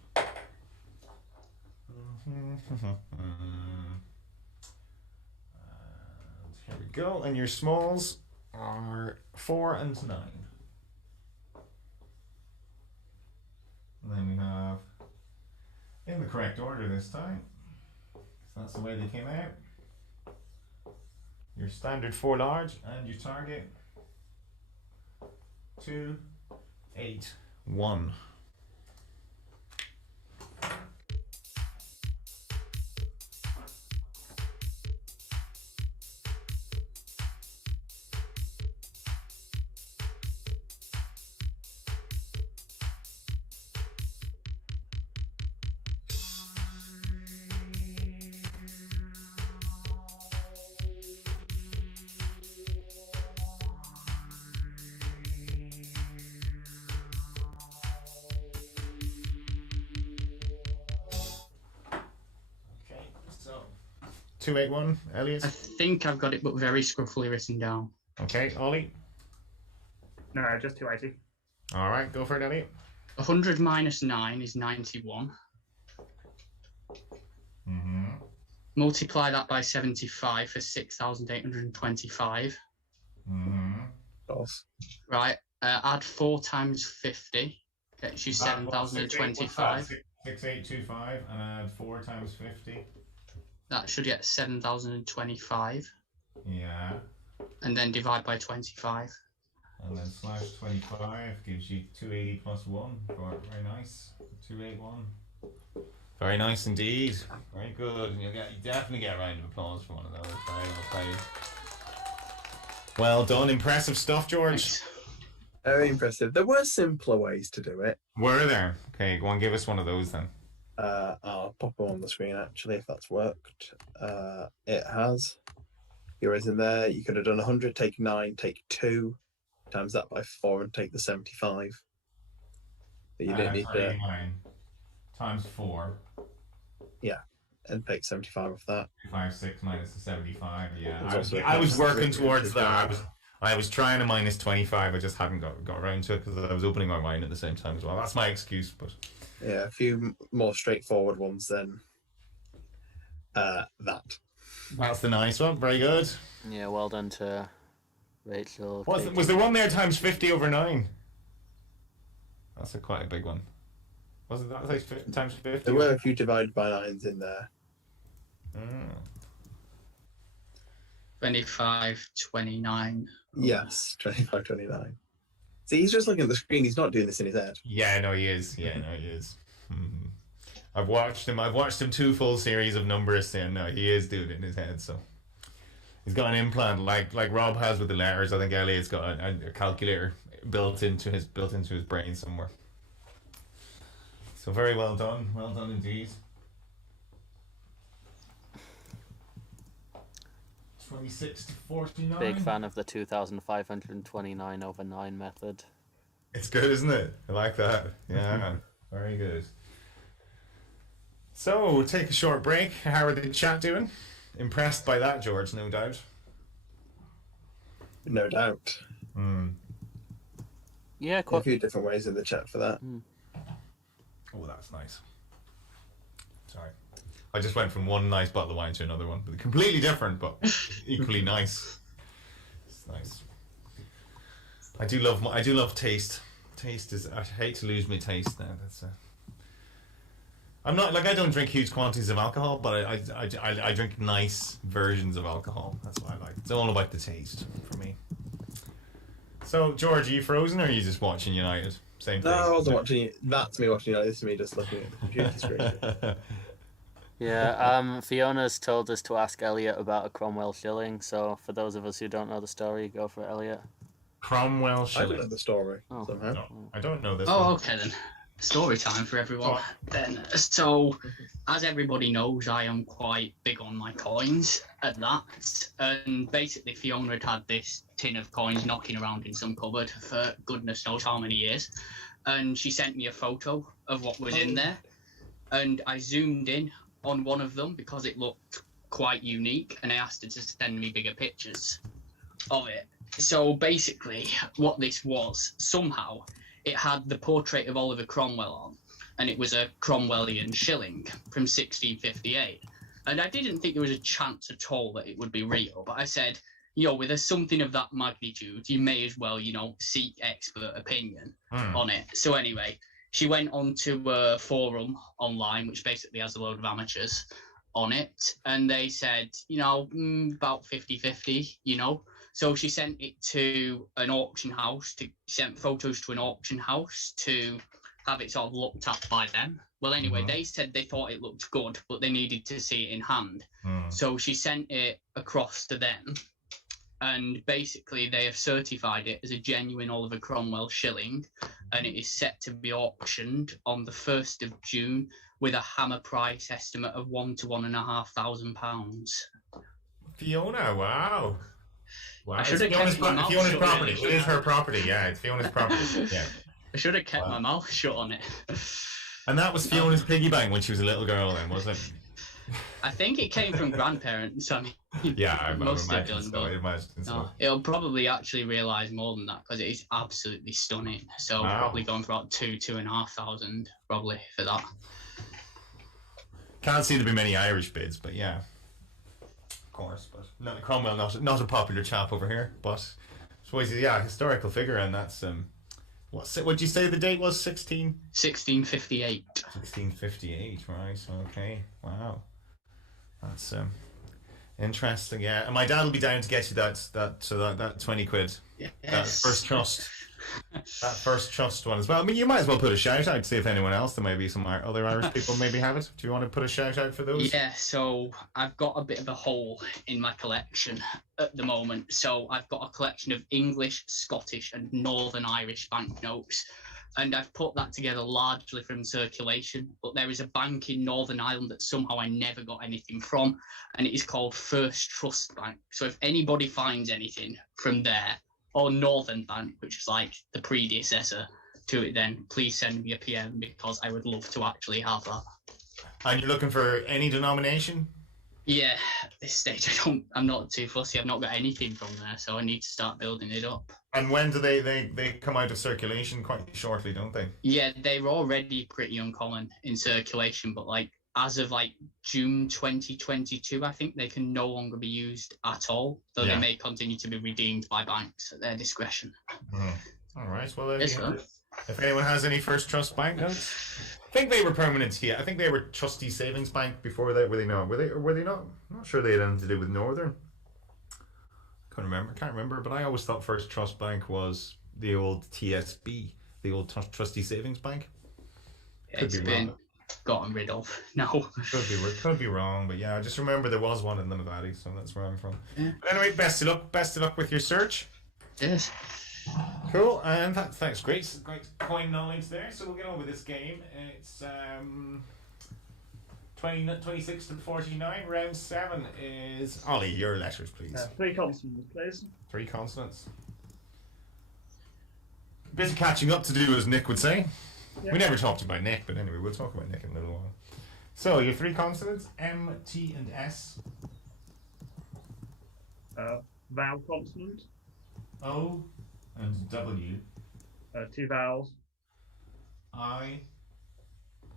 Here we go. And your smalls are 4 and 9. And then we have, in the correct order this time, so that's the way they came out. Your standard 4 large and your target 281. Okay, so 281, Elliot. I think I've got it, but very scruffily written down. Okay, Ollie. No, just 280. All right, go for it, Elliot. 100 minus 9 is 91. Mm-hmm. Multiply that by 75 for 6,825. Mm-hmm. False. Right. Add 4 times 50 gets you 7,025. 6825 and add 4 times 50. That should get 7,025. Yeah. And then divide by 25. And then slash 25 gives you 280 plus 1. Very nice. 281. Very nice indeed. Very good. And you definitely get a round of applause for one of those. Very well played. Well done. Impressive stuff, George. Thanks. Very impressive. There were simpler ways to do it. Were there? Okay, go on, give us one of those then. I'll pop them on the screen actually if that's worked. It has. Heroes in there. You could have done 100, take 9, take 2, times that by 4 and take the 75. But you didn't need to. 89 times 4. And take 75 of that. 256 minus the 75. Yeah, There's also I was a working cost towards to that. do. I was trying to minus 25. I just hadn't got around to it because I was opening my wine at the same time as well. That's my excuse, but Yeah, a few more straightforward ones than that. that's the nice one. Very good. Yeah, well done to Rachel. Was there one there times 50 over 9? That's quite a big one. Wasn't that like times 50? There were a few divided by 9s in there. 25, 29. Yes, 25, 29. See, he's just looking at the screen. He's not doing this in his head. Yeah, no, he is. Yeah, no, he is. I've watched him 2 full series of Numeberists, and no, he is doing it in his head. So he's got an implant like Rob has with the letters. I think Elliott's got a calculator built into his brain somewhere. So very well done indeed. 26 to 49. Big fan of the 2,529 over 9 method. It's good, isn't it? I like that. Yeah, very good. So we'll take a short break. How are the chat doing? Impressed by that, George, no doubt. No doubt. Yeah, A quite. few different ways in the chat for that. Oh, that's nice. Sorry. I just went from one nice bottle of wine to another one. But completely different, but equally nice. It's nice. I do love taste. Taste is... I hate to lose my taste now. That's I'm not... Like, I don't drink huge quantities of alcohol, but I drink nice versions of alcohol. That's what I like. It's all about the taste for me. So, George, are you frozen or are you just watching United? Same thing. No, I wasn't watching it. That's me watching it. This is me just looking at the computer screen. Yeah, Fiona's told us to ask Elliot about a Cromwell shilling, so for those of us who don't know the story, go for it, Elliot. Cromwell I don't shilling. know the story Oh. somehow. No, I don't know this Oh, one. okay then. Story time for everyone. Oh. Then, so as everybody knows, I am quite big on my coins at that. And basically, Fiona had this tin of coins knocking around in some cupboard for goodness knows how many years. And she sent me a photo of what was in there. And I zoomed in on one of them because it looked quite unique. And I asked her to send me bigger pictures of it. So basically, what this was, somehow, it had the portrait of Oliver Cromwell on, and it was a Cromwellian shilling from 1658. And I didn't think there was a chance at all that it would be real, but I said, with something of that magnitude, you may as well, seek expert opinion on it. So anyway, she went onto a forum online, which basically has a load of amateurs on it, and they said, about 50-50, So she sent it to an auction house, sent photos to an auction house to have it sort of looked at by them. Well, anyway, they said they thought it looked good, but they needed to see it in hand. So she sent it across to them, and basically they have certified it as a genuine Oliver Cromwell shilling, and it is set to be auctioned on the 1st of June with a hammer price estimate of £1,000 to £1,500. Fiona, wow. I should have kept my mouth Fiona's shut. property. It is her property, yeah. It's Fiona's property. Yeah. I should have kept my mouth shut on it. And that was Fiona's piggy bank when she was a little girl then, wasn't it? I think it came from grandparents. I mean, yeah, I must have imagine done, so. No, it'll probably actually realise more than that because it is absolutely stunning. So probably going for about 2,500 probably for that. Can't seem to be many Irish bids, but yeah, of course. But Cromwell, not a popular chap over here, but I suppose historical figure, and that's what'd you say the date was? 1658. 1658, right? Okay, wow, that's interesting. Yeah, and my dad will be down to get you that 20 quid. Yes. That first trust. That first trust one as well. I mean, you might as well put a shout out to see if anyone else, there may be some other Irish people maybe have it. Do you want to put a shout out for those? Yeah, so I've got a bit of a hole in my collection at the moment. So I've got a collection of English, Scottish and Northern Irish banknotes, and I've put that together largely from circulation, but there is a bank in Northern Ireland that somehow I never got anything from, and it is called First Trust Bank. So if anybody finds anything from there, or Northern Bank, which is like the predecessor to it, then please send me a PM because I would love to actually have that. And you're looking for any denomination? Yeah, at this stage I'm not too fussy. I've not got anything from there, so I need to start building it up. And when do they come out of circulation? Quite shortly, don't they? Yeah, they were already pretty uncommon in circulation, but like as of like June 2022, I think they can no longer be used at all, though they may continue to be redeemed by banks at their discretion. All right, well, if anyone has any First Trust banknotes, I think they were permanent here. I think they were Trustee Savings Bank before that. Were they not? Were they not? I'm not sure they had anything to do with Northern. Can't remember, but I always thought First Trust Bank was the old TSB, the old Trustee Savings Bank. It's been gotten rid of now. Could be wrong, but yeah, I just remember there was one in the Nevada, so that's where I'm from. Yeah. But anyway, best of luck with your search. Yes. Cool, and thanks, great coin knowledge there. So we'll get on with this game. It's 26 to 49. Round 7 is Ollie. Your letters, please. 3 consonants, please. 3 consonants. Bit of catching up to do, as Nick would say. Yeah. We never talked about Nick, but anyway, we'll talk about Nick in a little while. So, your 3 consonants, M, T, and S. Vowel consonant. O and W. 2 vowels. I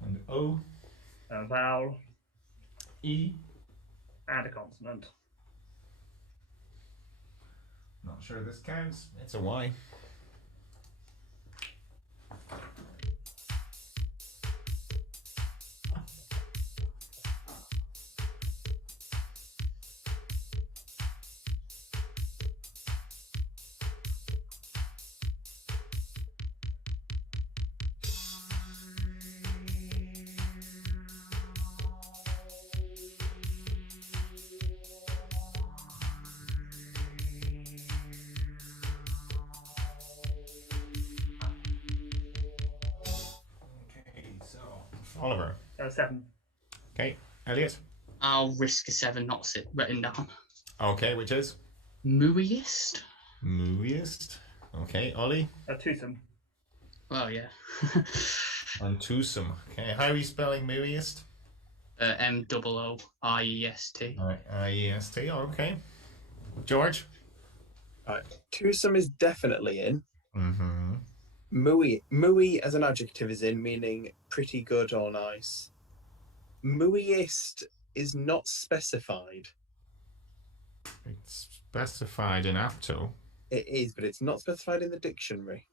and O. Vowel. E. And a consonant. Not sure this counts. It's a Y. Oliver. 7. Okay, Elliott. I'll risk a 7, not written down. Okay, which is? Mooiest. Mooiest. Okay, Ollie. Twosome. Well, yeah. And twosome. Okay, how are you spelling mooiest? M-O-O-I-E-S-T. Right, I-E-S-T, okay. George? Twosome is definitely in. Mm-hmm. Mooey as an adjective is in, meaning pretty good or nice. Mooiest is not specified. It's specified in Apto. It is, but it's not specified in the dictionary.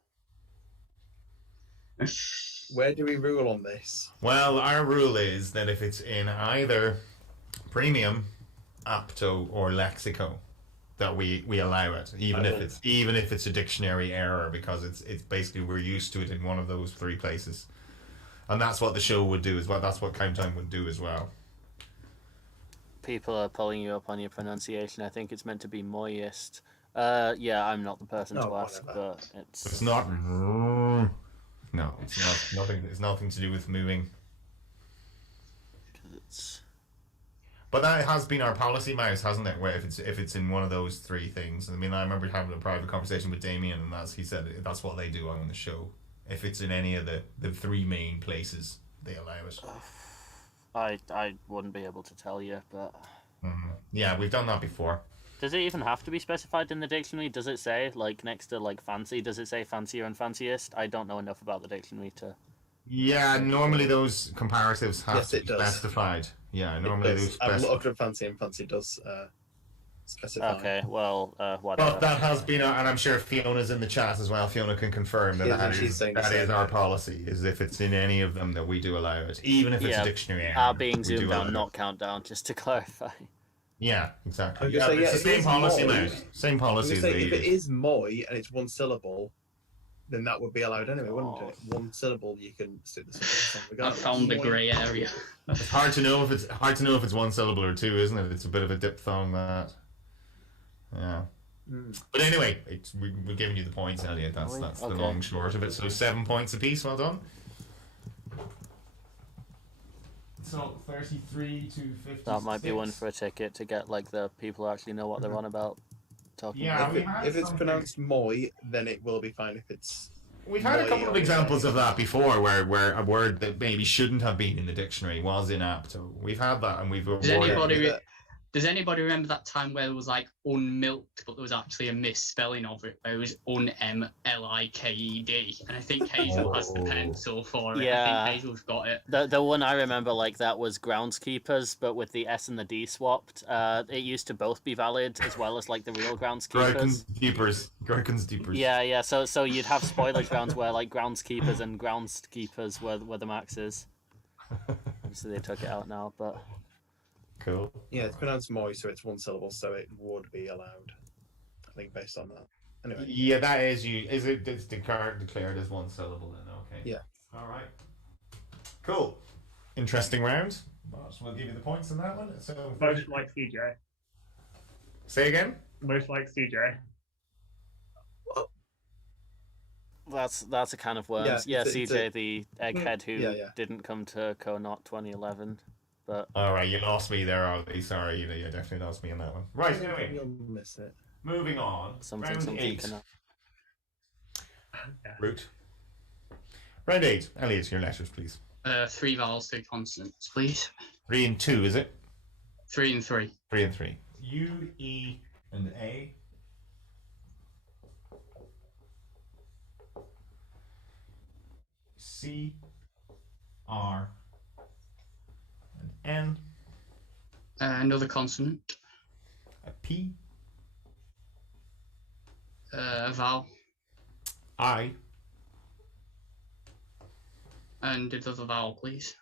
Where do we rule on this? Well, our rule is that if it's in either premium, apto, or lexico that we allow it, even if it's a dictionary error, because it's basically we're used to it in one of those three places, and that's what the show would do as well. That's what Countdown would do as well. People are pulling you up on your pronunciation. I think it's meant to be moist. Yeah, I'm not the person to ask, but it's not. No, it's not. Nothing. It's nothing to do with moving. But that has been our policy, Mouse, hasn't it? Where if it's in one of those three things. I mean, I remember having a private conversation with Damien, and he said that's what they do on the show. If it's in any of the three main places, they allow it. I wouldn't be able to tell you, but yeah, we've done that before. Does it even have to be specified in the dictionary? Does it say, like, next to, like, fancy, does it say fancier and fanciest? I don't know enough about the dictionary to... Yeah, normally those comparatives have to be specified. Yeah, normally those I've looked at fancy, and fancy does specify. Okay, well, whatever. Well, that has been, and I'm sure Fiona's in the chat as well. Fiona can confirm that is our policy, is if it's in any of them that we do allow it, even if it's a dictionary error. Being ZoomDown, not Countdown, just to clarify. Yeah, exactly. Yeah, it's the same policy, mate. Same policy. If it is moi and it's one syllable, then that would be allowed anyway, wouldn't it? One syllable, you can stick the syllable. I found the grey area. It's hard to know if it's one syllable or two, isn't it? It's a bit of a diphthong, that. Yeah. But anyway, we're giving you the points, Elliot. That's the long short of it. So 7 points apiece. Well done. So 33 to 50. That might be one for a ticket to get, like, the people who actually know what they're on about talking about. If it's pronounced moi, then it will be fine. If it's We've had a couple of examples of that before, where a word that maybe shouldn't have been in the dictionary was inapto. We've had that, and we've avoided. Does anybody remember that time where it was like unmilked, but there was actually a misspelling of it, where it was unmliked? And I think Hazel has the pencil for it. Yeah. I think Hazel's got it. The one I remember like that was groundskeepers, but with the S and the D swapped. It used to both be valid, as well as like the real groundskeepers. Groundskeepers. Yeah. So you'd have spoilage rounds where like groundskeepers and groundskeepers were the maxes. Obviously they took it out now, but. Cool. Yeah, it's pronounced moi, so it's one syllable, so it would be allowed. I think based on that. Anyway. Yeah, that is you. It's declared as one syllable then? Okay. Yeah. All right. Cool. Interesting round. But we'll give you the points on that one. So most like CJ. Say again. Most like CJ. That's a can of worms. Yeah, CJ, the egghead who didn't come to Connaught 2011. But all right, you lost me there, Ollie. Sorry, you definitely lost me in that one. Right, anyway, you'll miss it. Moving on. Round 8. Root. Round 8. Elliot, your letters, please. 3 vowels, 3 consonants, please. 3 and 2, is it? 3 and 3. 3 and 3. U, E, and A. C, R, and N. Another consonant. A P. A vowel. I. And another vowel, please.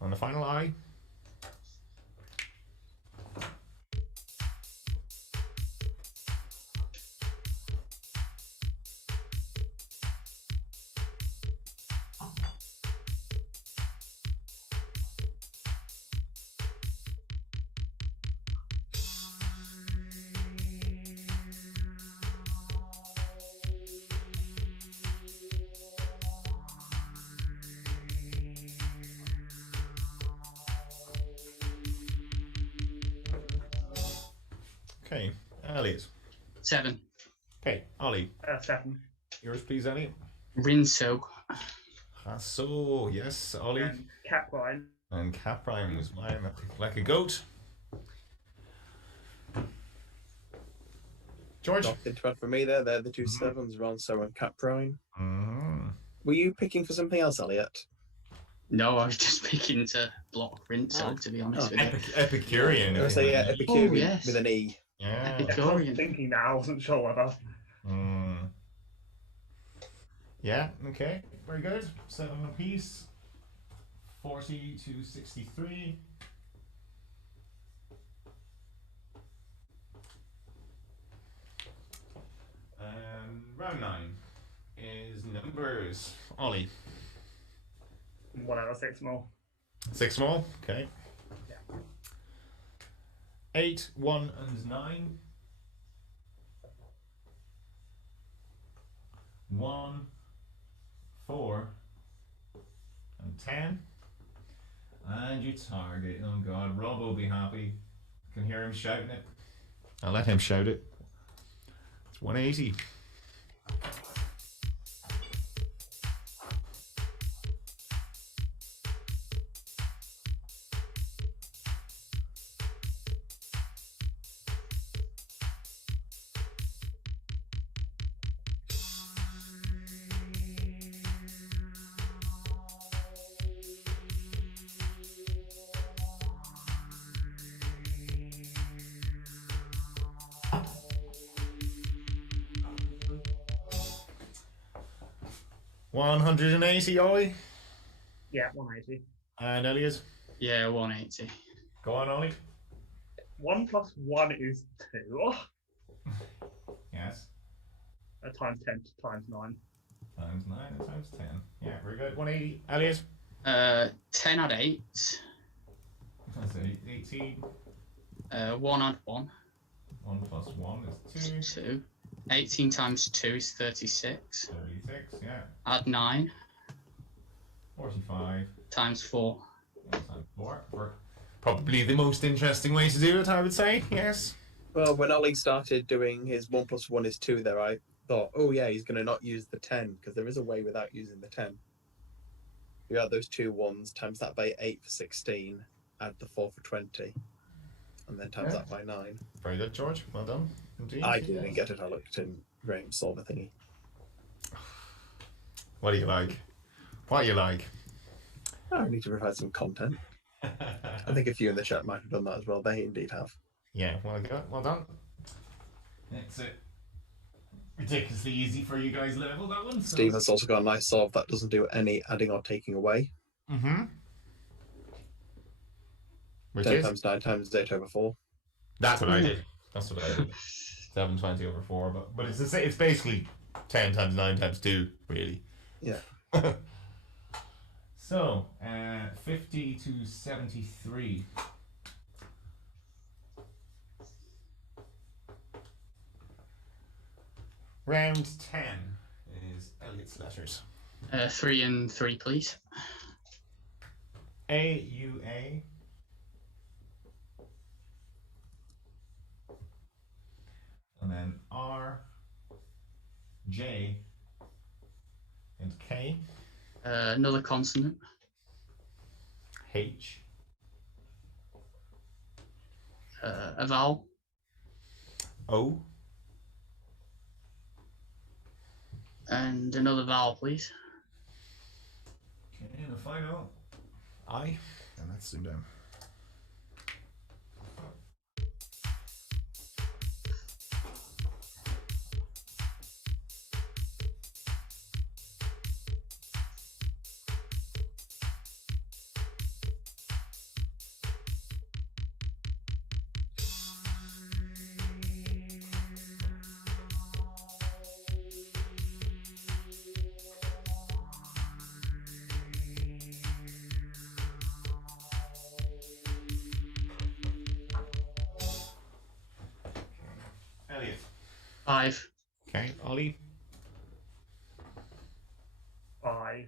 On the final I. Okay, Elliot. 7. Okay, Ollie. 7. Yours, please, Elliot. Rinso. So yes, Ollie. And Caprine. And Caprine was mine, like a goat. George. Knocked into it for me there. They're the two sevens, Ronso and Caprine. Mm-hmm. Were you picking for something else, Elliot? No, I was just picking to block Rinso, to be honest with you. Epicurean. I was say Epicurean yes. with an E. Yeah. I was thinking now, I wasn't sure whether. Yeah, okay. Very good. 7 apiece. 40 to 63. Round 9 is numbers. Ollie. 1 out of 6 more. 6 small, okay. Yeah. 8, 1, and 9. 1, 4, and 10. And you target. Oh god, Rob will be happy. I can hear him shouting it. I'll let him shout it. It's 180. $180, Ollie. Yeah, 180. And Elliot. Yeah, 180. Go on, Ollie. 1 plus 1 is 2. Oh. Yes. Times 10 times 9. Times 9 and times 10. Yeah, very good. 180. Elliot. 10 add 8. That's 18. 1 add 1. 1 plus 1 is 2. 2. 18 times 2 is 36. 36, yeah. Add 9. 45. Times 4. Times 4. Probably the most interesting way to do it, I would say. Yes. Well, when Ollie started doing his 1 plus 1 is 2 there, I thought, oh yeah, he's going to not use the 10, because there is a way without using the 10. You add those 2 1s, times that by 8 for 16, add the 4 for 20, and then times that by 9. Very good, George. Well done. Indeed. I didn't get it. I looked in Graham's solver thingy. What do you like? What do you like? I need to provide some content. I think a few in the chat might have done that as well. They indeed have. Yeah, well good. Well done. It's ridiculously easy for you guys level, that one. So. Steve has also got a nice solve that doesn't do any adding or taking away. Mm-hmm. 10 times 9 times 8 over 4. That's what I did. That's what I did. 720 over 4, but it's basically 10 times 9 times 2, really. Yeah. So, 50 to 73. Round 10 is Elliott's letters. 3 and 3, please. A, U, A. And then R, J, and K. Another consonant. H. A vowel. O. And another vowel, please. Okay, and the final I. And that's ZoomDown. Elliot. 5. Okay, Ollie. 5.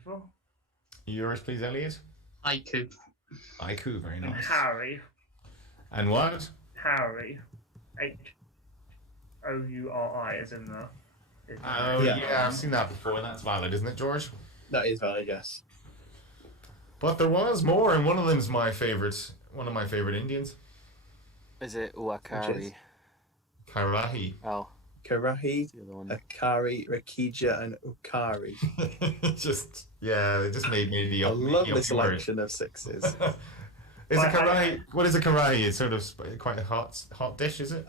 Yours, please, Elliot. Haiku. Haiku, very And nice. Harry. And what? Harry. Houri, as in the. Oh, Yeah. yeah, I've seen that before. That's valid, isn't it, George? That is valid, yes. But there was more, and one of them's my favourite. One of my favourite Indians. Is it Which Uakari? is? Karahi. Oh, Karahi, the other one. Akari, Rakija, and Ukari. It just made me the A up lovely word. selection of 6s. Is a karahi? What is a karahi? It's sort of quite a hot dish, is it?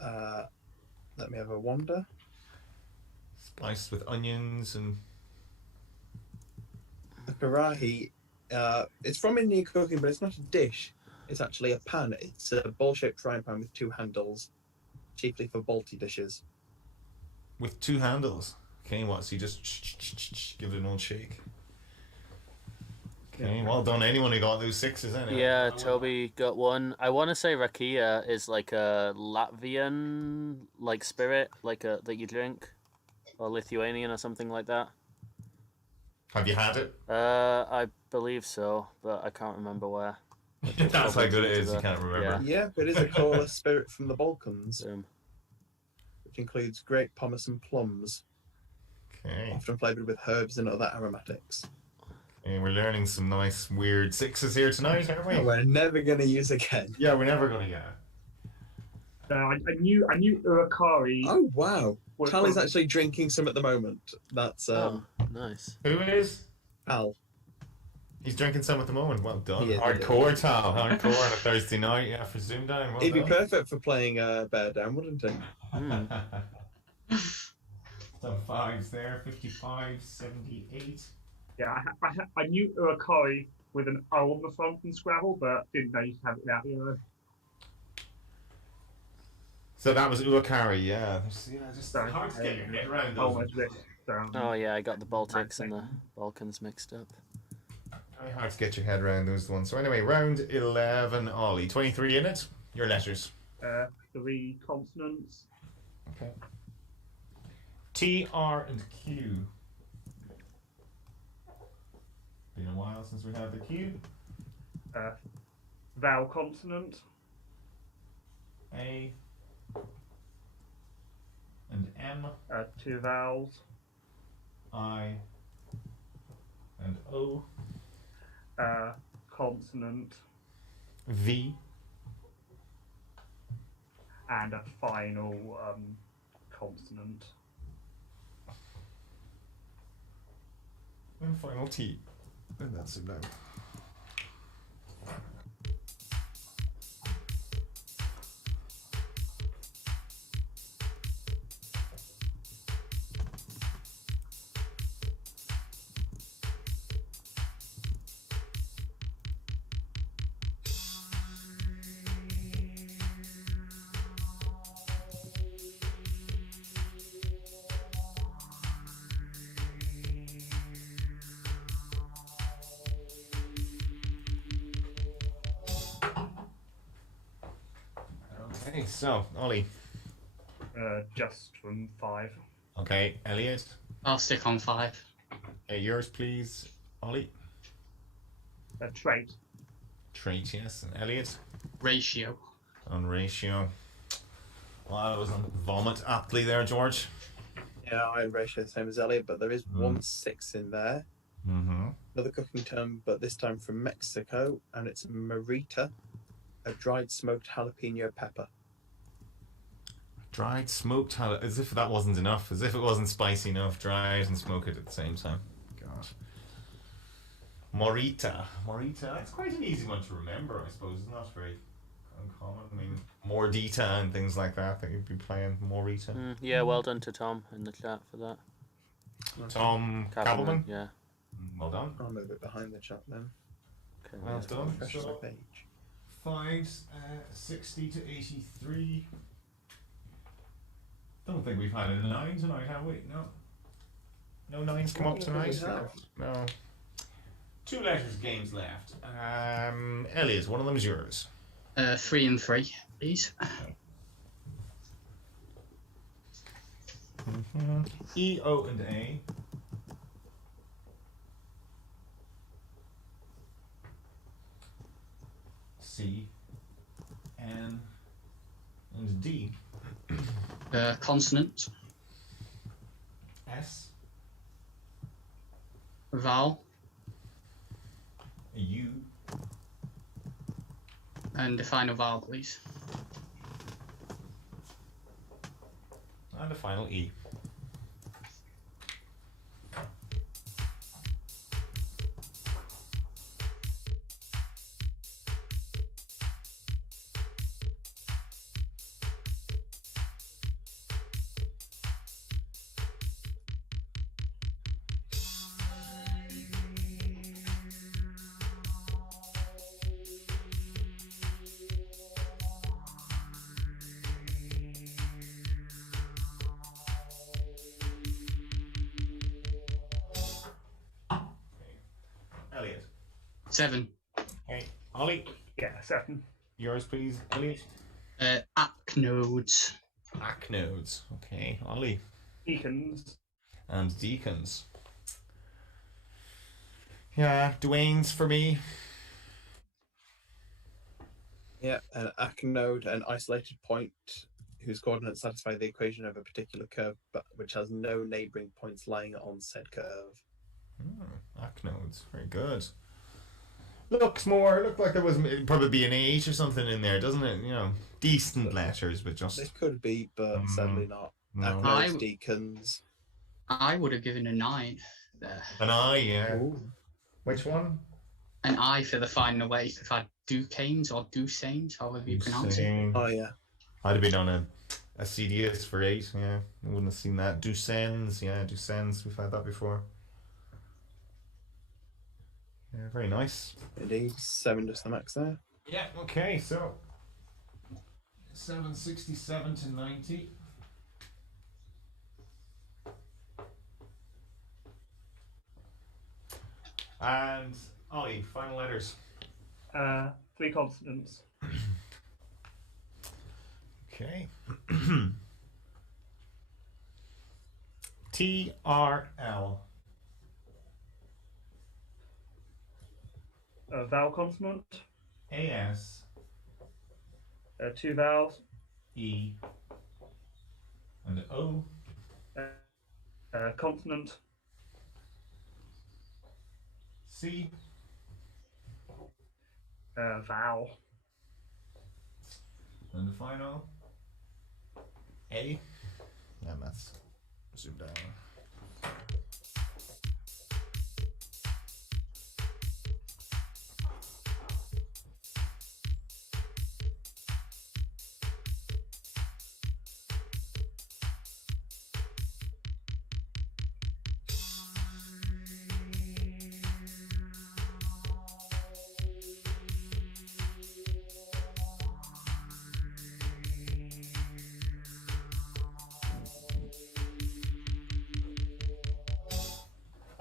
Let me have a wander. Spiced with onions and. The Karahi It's from Indian cooking, but it's not a dish. It's actually a pan. It's a ball-shaped frying pan with 2 handles, chiefly for balti dishes. With 2 handles. Okay, what? So you just give it an old shake. Okay, well done. Anyone who got those 6s, anyway. Yeah, Toby got 1. I want to say rakia is like a Latvian like spirit, like a that you drink, or Lithuanian or something like that. Have you had it? I believe so, but I can't remember where. That's how good it is. You can't remember. Yeah, but it is a cola spirit from the Balkans, Boom. which includes grape, pomace, and plums, Okay. often flavoured with herbs and other aromatics. And we're learning some nice, weird 6s here tonight, aren't we? We're never going to use again. Yeah, we're never going to get it. I knew Urakari. Oh, wow. was Tally's from- actually drinking some at the moment. That's Oh, nice. Who is? Al. He's drinking some at the moment. Well done. He is, Hardcore, Tal. Hardcore on a Thursday night. Yeah, for ZoomDown. Well He'd be done. perfect for playing Bear Down, wouldn't he? Some 5s there. 55, 78. Yeah, I knew Urakari with an O on the front in Scrabble, but didn't know you could have it without the O. So that was Uakari, yeah. Just Sorry. hard to get your head around Oh, those. that's this. Oh yeah, I got the Baltics and the Balkans mixed up. Very hard to get your head around those ones. So anyway, round 11, Ollie. 23 in it. Your letters. 3 consonants. Okay. T, R, and Q. Been a while since we had the Q. Vowel consonant. A. And M. 2 vowels. I. And O. Consonant. V. And a final consonant. And final T. And that's it now. Okay, so, Ollie. Just from 5. Okay, Elliot. I'll stick on 5. Yours, please, Ollie. Trait. Trait, yes. And Elliot. Ratio. On ratio. Well, I was on vomit aptly there, George. Yeah, I ratio the same as Elliot, but there is 1 6 in there. Mm-hmm. Another cooking term, but this time from Mexico, and it's marita, a dried smoked jalapeno pepper. Dried, smoked, as if that wasn't enough. As if it wasn't spicy enough. Dry it and smoke it at the same time. God. Morita. Morita. That's quite an easy one to remember, I suppose. It's not very uncommon. I mean, Mordita and things like that you'd be playing. Morita. Yeah, well done to Tom in the chat for that. Tom Kappelman. Yeah. Well done. I'll move it behind the chat then. Okay, Well yeah. done. Refresh So, the page. 5s, 60 to 83. Don't think we've had a 9 tonight, have we? No. No 9s come up tonight? We have. No. 2 letters games left. Elliot, one of them is yours. 3 and 3, please. E, O, and A. C, N, and D. Consonant. S, Vowel. U, And the final vowel, please. and a final E. 7. Okay, Ollie, Yeah, 7. yours please, Elliot. Acnodes. Acnodes. Okay, Ollie. Deacons. And deacons. Yeah, Dwayne's for me. Yeah, an acnode, an isolated point whose coordinates satisfy the equation of a particular curve, but which has no neighboring points lying on said curve. Acnodes. Very good. Look like there was probably be an 8 or something in there, doesn't it? You know, decent letters, but just... They could be, but sadly not. No. Acnodes, deacons. I would have given a 9 there. An I, yeah. Ooh. Which one? An I for the final 8. If I had Duquesnes or Dusanes, however you pronounce it. Oh, yeah. I'd have been on a CDS for 8, yeah. I wouldn't have seen that. Ducens, yeah, Ducens. We've had that before. Yeah, very nice. Indeed, 7 just the max there. Yeah, okay, so 767 to 90. And Ollie, final letters. 3 consonants. Okay. TRL. A vowel consonant. AS. 2 vowels. E. And O. Consonant. C. Vowel. And the final A. And that's ZoomDown.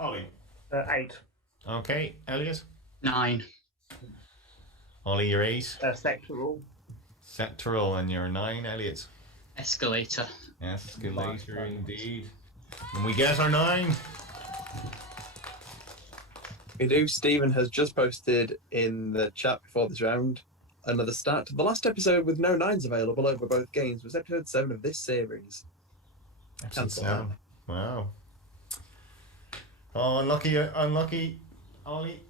Ollie. 8. Okay, Elliot. 9. Ollie, you're 8. Sectoral. Sectoral, and you're 9, Elliot. Escalator. Escalator, indeed. And we get our 9. We do. Stephen has just posted in the chat before this round another stat. The last episode with no 9s available over both games was episode 7 of this series. Episode Cancel 7. Wow. Oh, unlucky, Ollie.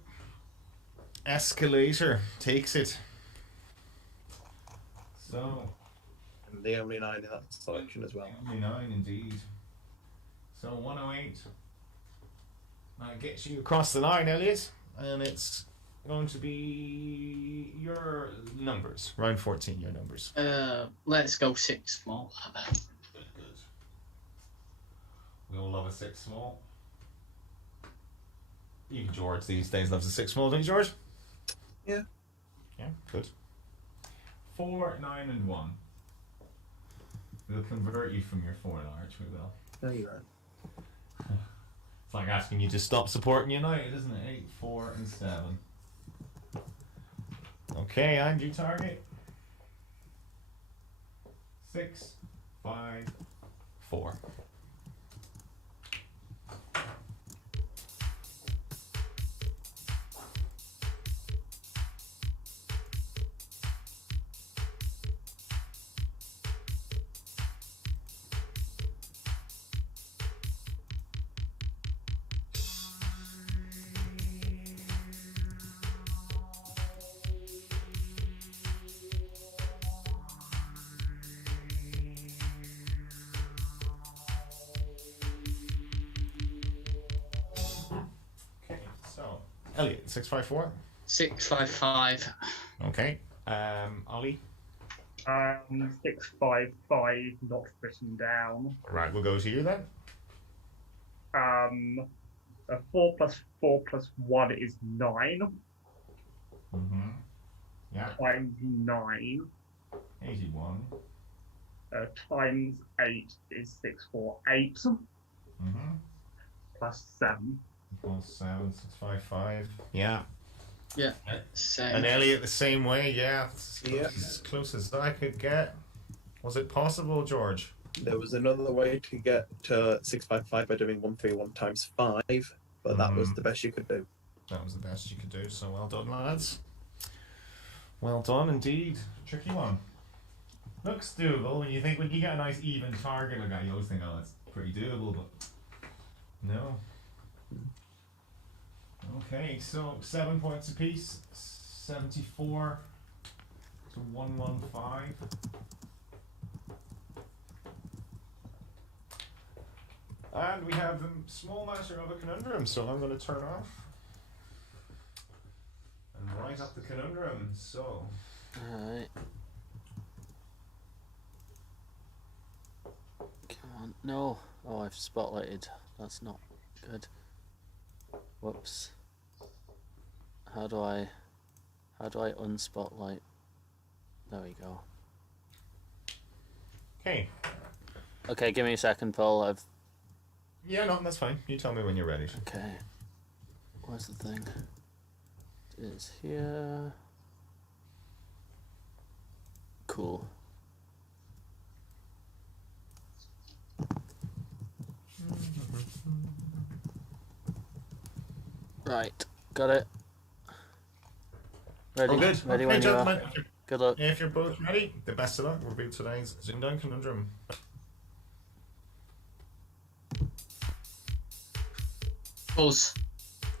Escalator takes it. So, And the only 9 in that selection as well. only 9 indeed. So 108. That gets you across the line, Elliot. And it's going to be your numbers. Round 14, your numbers. Let's go 6 small. Good. We all love a 6 small. Even George these days loves a 6 small, don't you, George? Yeah. Yeah, good. 4, 9, and 1. We'll convert you from your 4 large, we will. No, you're right. It's like asking you to stop supporting United, isn't it? 8, 4, and 7. Okay, and you target. 6, 5, 4. Elliot, 654. 655. Okay. Ollie. 655, not written down. Right, we'll go to you then. A 4 plus 4 plus 1 is 9. Mm-hmm. Yeah. Times 9. 81. Times 8 is 648. Mm-hmm. Plus 7. Plus 7, 655. Yeah. Yeah. Same. And Elliott the same way, yeah. Yeah. As close as I could get. Was it possible, George? There was another way to get to 655 by doing 131 times 5, but that was the best you could do. That was the best you could do, so well done, lads. Well done indeed. Tricky one. Looks doable when you get a nice even target like that, you always think, oh, that's pretty doable, but no. Okay, so 7 points apiece, 74 to 115. And we have the small master of a conundrum, so I'm going to turn off and write up the conundrum. So, Alright. Come on. No. Oh, I've spotlighted. That's not good. Whoops. How do I unspotlight? There we go. okay. Okay, give me a second, Paul. Yeah, no, that's fine. You tell me when you're ready. Okay. Where's the thing? It's here. Cool. Right, got it. Ready? Oh, good. Ready Okay, when you are. gentlemen, Good luck. if you're both ready, the best of luck. We'll read today's ZoomDown conundrum. Buzz.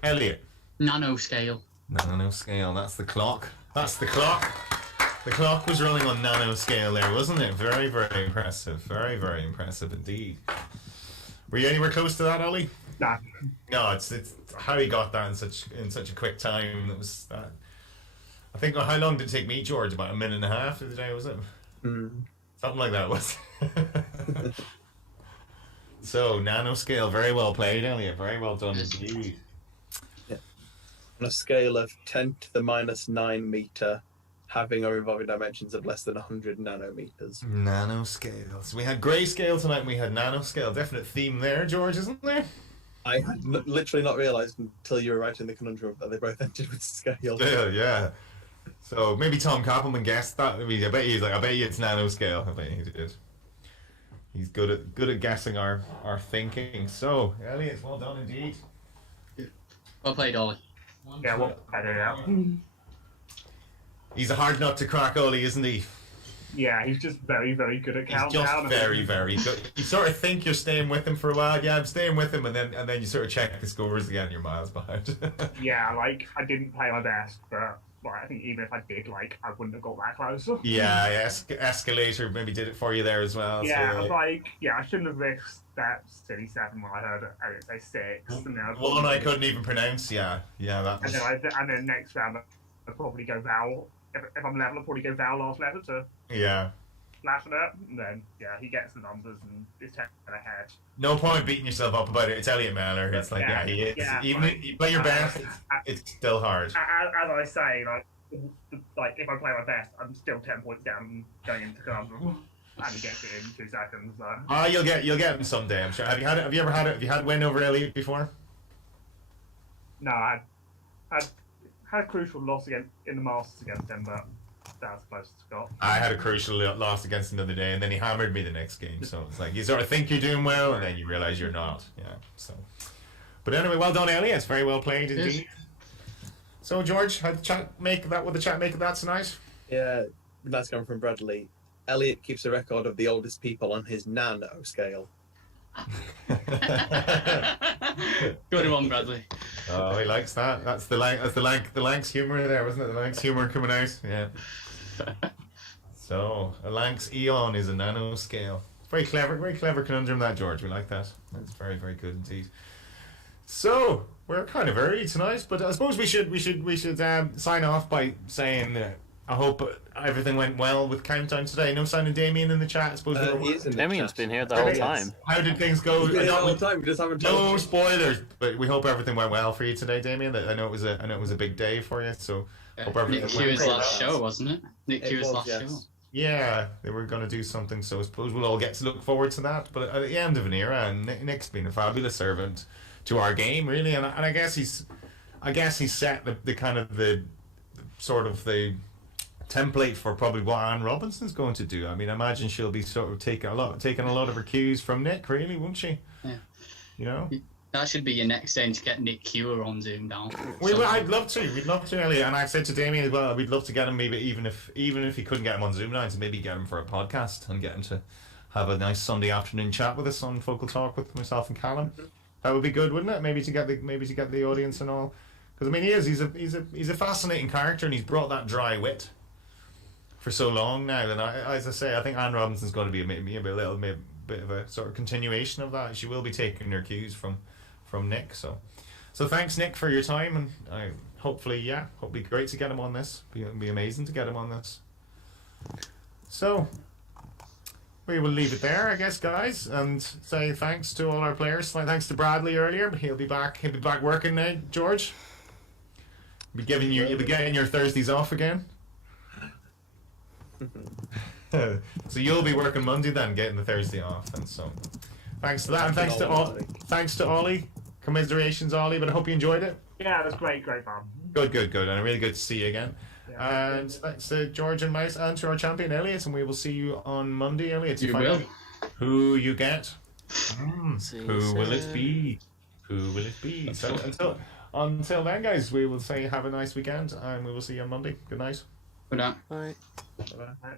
Elliott. Nanoscale. Nanoscale, that's the clock. That's the clock. The clock was running on nanoscale there, wasn't it? Very, very impressive. Very, very impressive indeed. Were you anywhere close to that, Ollie? Nah. No, it's how he got that in such a quick time. It was that. I think how long did it take me, George? About a minute and a half of the day, was it? Something like that was. So nanoscale, very well played, Elliot. Very well done indeed. Yeah. On a scale of 10 to the minus 9 meter, having or involving dimensions of less than 100 nanometers. Nanoscale. So we had grayscale tonight and we had nanoscale. Definite theme there, George, isn't there? I had literally not realised until you were writing the conundrum that they both ended with scale. Yeah. So maybe Tom Koppelman guessed that. I mean, I bet you it's nanoscale. I bet he did. He's good at guessing our thinking. So, Elliot, well done indeed. Well played, Ollie. Yeah, well, I don't know. He's a hard nut to crack, Ollie, isn't he? Yeah, he's just very, very good at He's countdown. just very, very good. You sort of think you're staying with him for a while. Yeah, I'm staying with him, and then you sort of check the scores again. And you're miles behind. Yeah, like I didn't play my best, but I think even if I did, I wouldn't have got that close. Yeah, escalator maybe did it for you there as well. Yeah, so, I was I shouldn't have risked that silly 7 when I heard it say 6. And then one I couldn't even pronounce. Yeah, that. And then next round, I'd probably go vowel. If I'm level, I'll probably go vowel last letter to laugh at it. And then he gets the numbers and is 10 ahead. No point beating yourself up about it. It's Elliott Mellor. It's like even if you play your best, it's still hard. As I say, if I play my best, I'm still 10 points down going into Conundrum. And he gets it in 2 seconds. So. You'll get him someday, I'm sure. Have you ever had a win over Elliott before? No, I had a crucial loss in the Masters against him, but that was close to got. I had a crucial loss against him the other day, and then he hammered me the next game. So it's like you sort of think you're doing well, and then you realise you're not. Yeah. So, but anyway, well done, Elliot. It's very well played indeed. So George, how did the chat make that? What the chat make of that tonight? Yeah, that's coming from Bradley. Elliot keeps a record of the oldest people on his nano scale. Good one, Bradley. Oh, he likes that. That's the Lanx humour there, wasn't it? The Lanx humour coming out. Yeah. So a Lanx Eon is a nano scale. Very clever conundrum that, George. We like that. That's very, very good indeed. So we're kind of early tonight, but I suppose we should sign off by saying I hope everything went well with Countdown today. No sign of Damien in the chat. I suppose Damien's been here the whole time. How did things go? He's been here the whole time. We just haven't told no spoilers, but we hope everything went well for you today, Damien. I know it was a big day for you, so hope everything Nick Q's last show, wasn't it? Nick Q's last show. Yeah, they were going to do something, so I suppose we'll all get to look forward to that. But at the end of an era, and Nick's been a fabulous servant to our game, really, and I guess he's I guess he set the kind of the sort of the template for probably what Anne Robinson's going to do. I mean, I imagine she'll be sort of taking a lot of her cues from Nick, really, won't she? Yeah. You know? That should be your next aim, to get Nick Cure on ZoomDown. I'd love to. We'd love to, Elliot. And I said to Damien as well, we'd love to get him, maybe even if he couldn't get him on ZoomDown, to maybe get him for a podcast and get him to have a nice Sunday afternoon chat with us on Focal Talk with myself and Callum. That would be good, wouldn't it? Maybe to get the audience and all. Because I mean, he's a fascinating character, and he's brought that dry wit for so long now. And as I say, I think Anne Robinson's going to be maybe a little bit of a sort of continuation of that. She will be taking her cues from Nick. So thanks, Nick, for your time, and hopefully great to get him on this. It'll be amazing to get him on this. So we will leave it there, I guess, guys, and say thanks to all our players. Thanks to Bradley earlier, but he'll be back working now. George, you'll be getting your Thursdays off again. So you'll be working Monday then, getting the Thursday off, and so thanks to that, and thanks to Ollie. Commiserations, Ollie, but I hope you enjoyed it. Yeah, it was great fun. Good, and really good to see you again. Yeah. And thanks to George and Mouse, and to our champion Elliot, and we will see you on Monday, Elliot, to find out who you get. Who will it be? Who will it be? So until then, guys, we will say have a nice weekend, and we will see you on Monday. Good night. Good night. Bye. Bye.